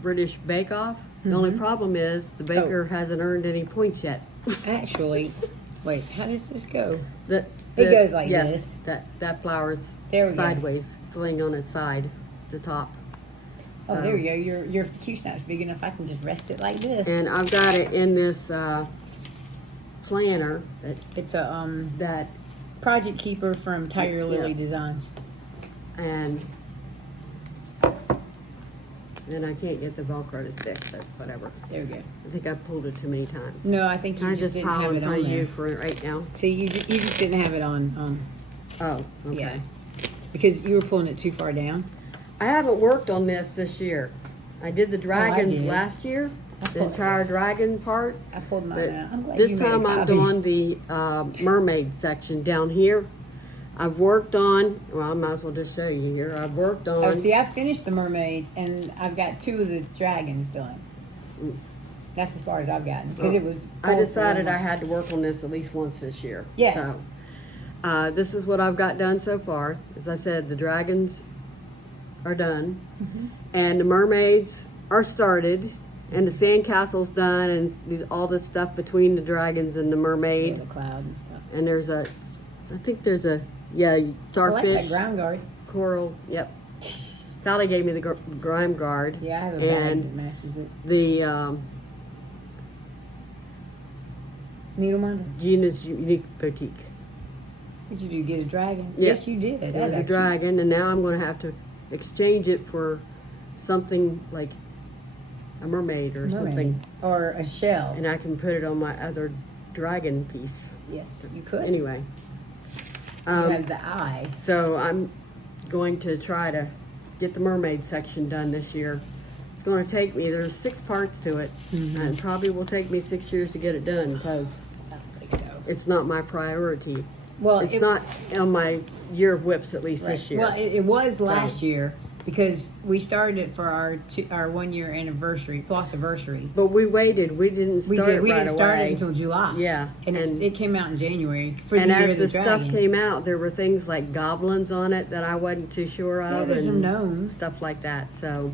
British Bake Off. The only problem is the baker hasn't earned any points yet. Actually, Wait, how does this go? It goes like yes, this. That flower's There we go. sideways. It's laying on its side, the top. Oh, So- there we go. Your Q-snap's big enough I can just rest it like this. And I've got it in this planner It's a that Project Keeper from Tiger Lily Yeah. Designs. and I can't get the Velcro to stick, but whatever. There we go. I think I've pulled it too many times. No, I think Can you I just just didn't pile have in it front on of you there. for right now? See, you just didn't have it on, Oh, okay. yeah, because you were pulling it too far down. I haven't worked on this year. I did the dragons did. last year, I the pulled- entire dragon part. I pulled mine But out. I'm glad this you made a time I'm copy. doing the mermaid section down here. I've worked on, well, I might as well just show you here. I've worked on. Oh, see, I finished the mermaids, and I've got 2 of the dragons done. Mm. That's as far as I've gotten because it was. I full decided for- I had to work on this at least once this year. Yes. So, this is what I've got done so far. As I said, the dragons are done, Mhm. and the mermaids are started, and the sandcastle's done, and all this stuff between the dragons and the Yeah, mermaid. the cloud and stuff. And I think there's a I like starfish, that ground guard. coral. Yep. Sally gave me the grime guard. Yeah, I have a bag And that matches it. The Needle minder. Gina's Unique Boutique. What'd you do? Get a dragon? Yeah. Yes, you did. It That's was a actually- dragon, and now I'm going to have to exchange it for something like a mermaid or mermaid. something, Or a shell. and I can put it on my other dragon piece. Yes, you could. Anyway, You have the eye. so I'm going to try to get the mermaid section done this year. It's going to take me. There's 6 parts to it, and it probably will take me 6 years to get it done because I don't think so. it's not my priority. Well, It's not on my year of whips at least right. this year. Well, it was last year because we started it for our 1 year anniversary, Flossiversary. But we waited. We didn't We start did. it We right didn't start away. it until July. Yeah, and, it came out in January for the and year as of the the stuff dragon. came out, there were things like goblins on it that I wasn't too sure Yeah, of, there's and some gnomes. stuff like that. So,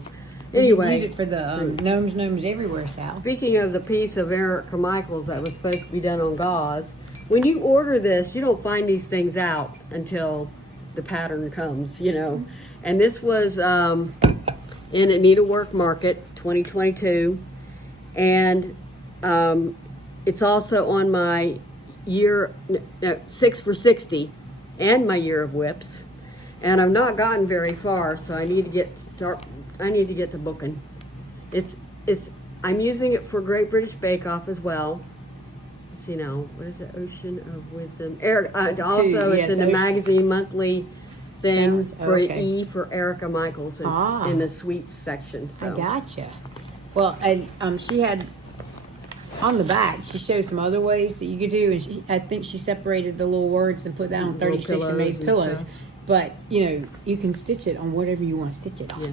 We could anyway, use it for the gnomes everywhere, Sal. speaking of the piece of Eric Carmichael's that was supposed to be done on gauze, when you order this, you don't find these things out until the pattern comes, you know. And this was in a Needlework Market 2022, and it's also on my 6 for 60 and my year of whips, and I've not gotten very far, so I need to get the booking. I'm using it for Great British Bake Off as well. You know, what is it? Ocean of Wisdom. Also, it's yes, in the Ocean- magazine monthly thing Sounds- for okay. E for Erica Michaels in the sweets section. So. I gotcha. Well, and she had on the back. She showed some other ways that you could do, and I think she separated the little words and put that on Little 36 and pillows made and pillows. stuff. But you know, you can stitch it on whatever you want to stitch it on. Yeah.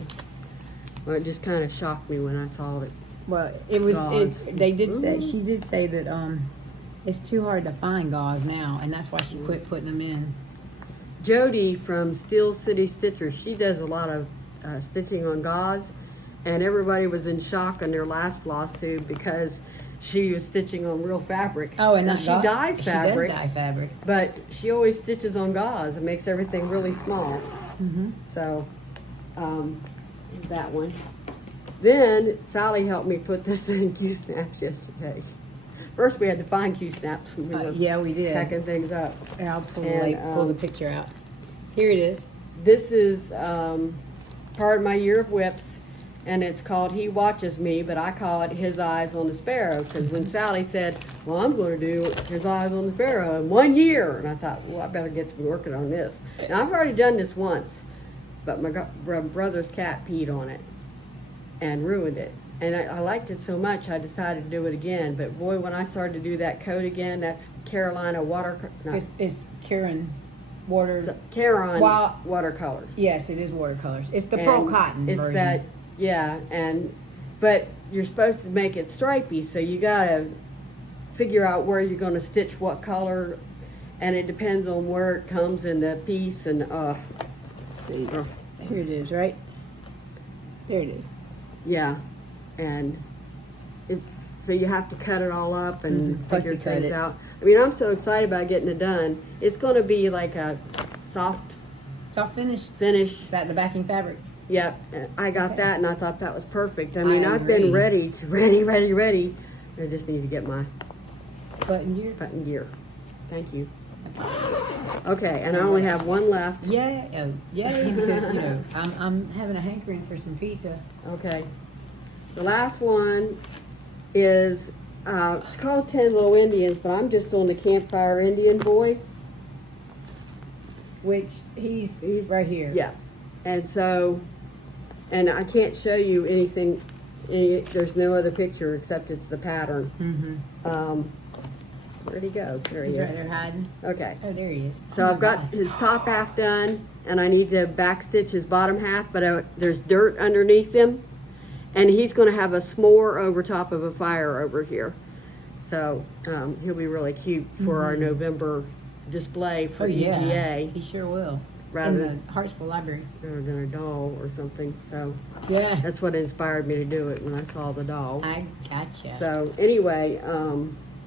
Well, it just kind of shocked me when I saw it. Well, it was. Gauze. They did say she did say that it's too hard to find gauze now, and that's why she quit putting them in. Jody from Steel City Stitcher, she does a lot of stitching on gauze, and everybody was in shock on their last Flosstube because she was stitching on real fabric. Oh, and not she gauze? dyes fabric, She does dye fabric. but she always stitches on gauze. It makes everything really small. Mm-hmm. So, that one. Then Sally helped me put this in Q-snaps yesterday. First, we had to find Q-snaps when we were Yeah, we did. packing things up. And I'll pull, And, pull the picture out. Here it is. This is part of my year of whips, and it's called He Watches Me, but I call it His Eyes on the Sparrow, because when Sally said, well, I'm going to do His Eyes on the Sparrow in 1 year, and I thought, well, I better get to working on this. Now, I've already done this once, but my brother's cat peed on it and ruined it. And I liked it so much, I decided to do it again. But boy, when I started to do that coat again, that's Carolina It's Karen Caron Wow. watercolors. Yes, it is watercolors. It's the pearl And cotton it's version. that, yeah, but you're supposed to make it stripy, so you gotta figure out where you're gonna stitch what color, and it depends on where it comes in the piece, and let's see. Here it is, right? There it is. Yeah, and so you have to cut it all up and Mhm. figure Fussy cut things it. out. I mean, I'm so excited about getting it done. It's going to be like a soft finish. finish. Is that the backing fabric? Yep, I got Okay. that, and I thought that was perfect. I mean, I've agree. been ready. I just need to get my Button gear. button gear. Thank you. Okay, and I only have one left. Yeah, oh, yay, because, you know, I'm having a hankering for some pizza. Okay. The last one is, it's called 10 Little Indians, but I'm just on the Campfire Indian Boy. Which he's right here. Yeah. And so, and I can't show you anything, there's no other picture except it's the pattern. Mm-hmm. Where'd he go? There he He's right is. there hiding. Okay. Oh, there he is. So Oh, I've got his top half done, and I need to backstitch his bottom half, but there's dirt underneath him, and he's going to have a s'more over top of a fire over here. So he'll be really cute for our November display for EGA, He sure will. rather In the Hartsville Library. than a doll or something. So Yeah. that's what inspired me to do it when I saw the doll. I gotcha. So anyway,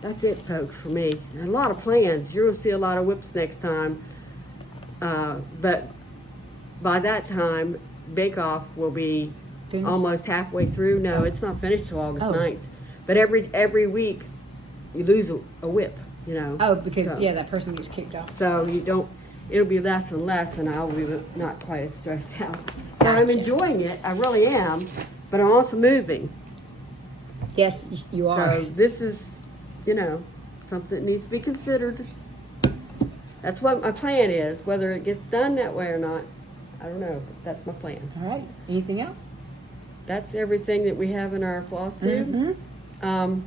that's it, folks, for me. And a lot of plans. You're going to see a lot of whips next time. But by that time, Bake Off will be Finished? almost halfway through. No, it's not finished till August Oh. 9th. But every week, you lose a whip, you know. Oh, because, So- yeah, that person gets kicked off. So you don't, it'll be less and less, and I'll be not quite as stressed out. But I'm Gotcha. enjoying it. I really am. But I'm also moving. Yes, you are. So this is, you know, something that needs to be considered. That's what my plan is. Whether it gets done that way or not, I don't know. But that's my plan. All right. Anything else? That's everything that we have in our Flosstube. Mm-hmm.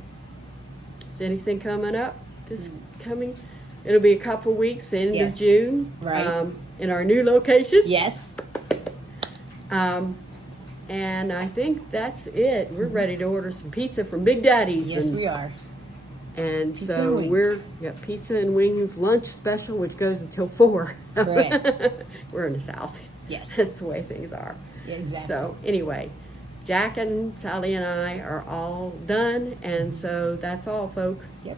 Is anything coming up? This coming? It'll be a couple weeks, end Yes. of June. Right. In our new location. Yes. And I think that's it. We're ready to order some pizza from Big Daddy's. Yes, and, we are. And Pizza so and wings. we're pizza and wings lunch special, which goes until 4. Correct. We're in the South. Yes. That's the way things are. Yeah, exactly. So anyway, Jack and Sally and I are all done, and so that's all, folk. Yep.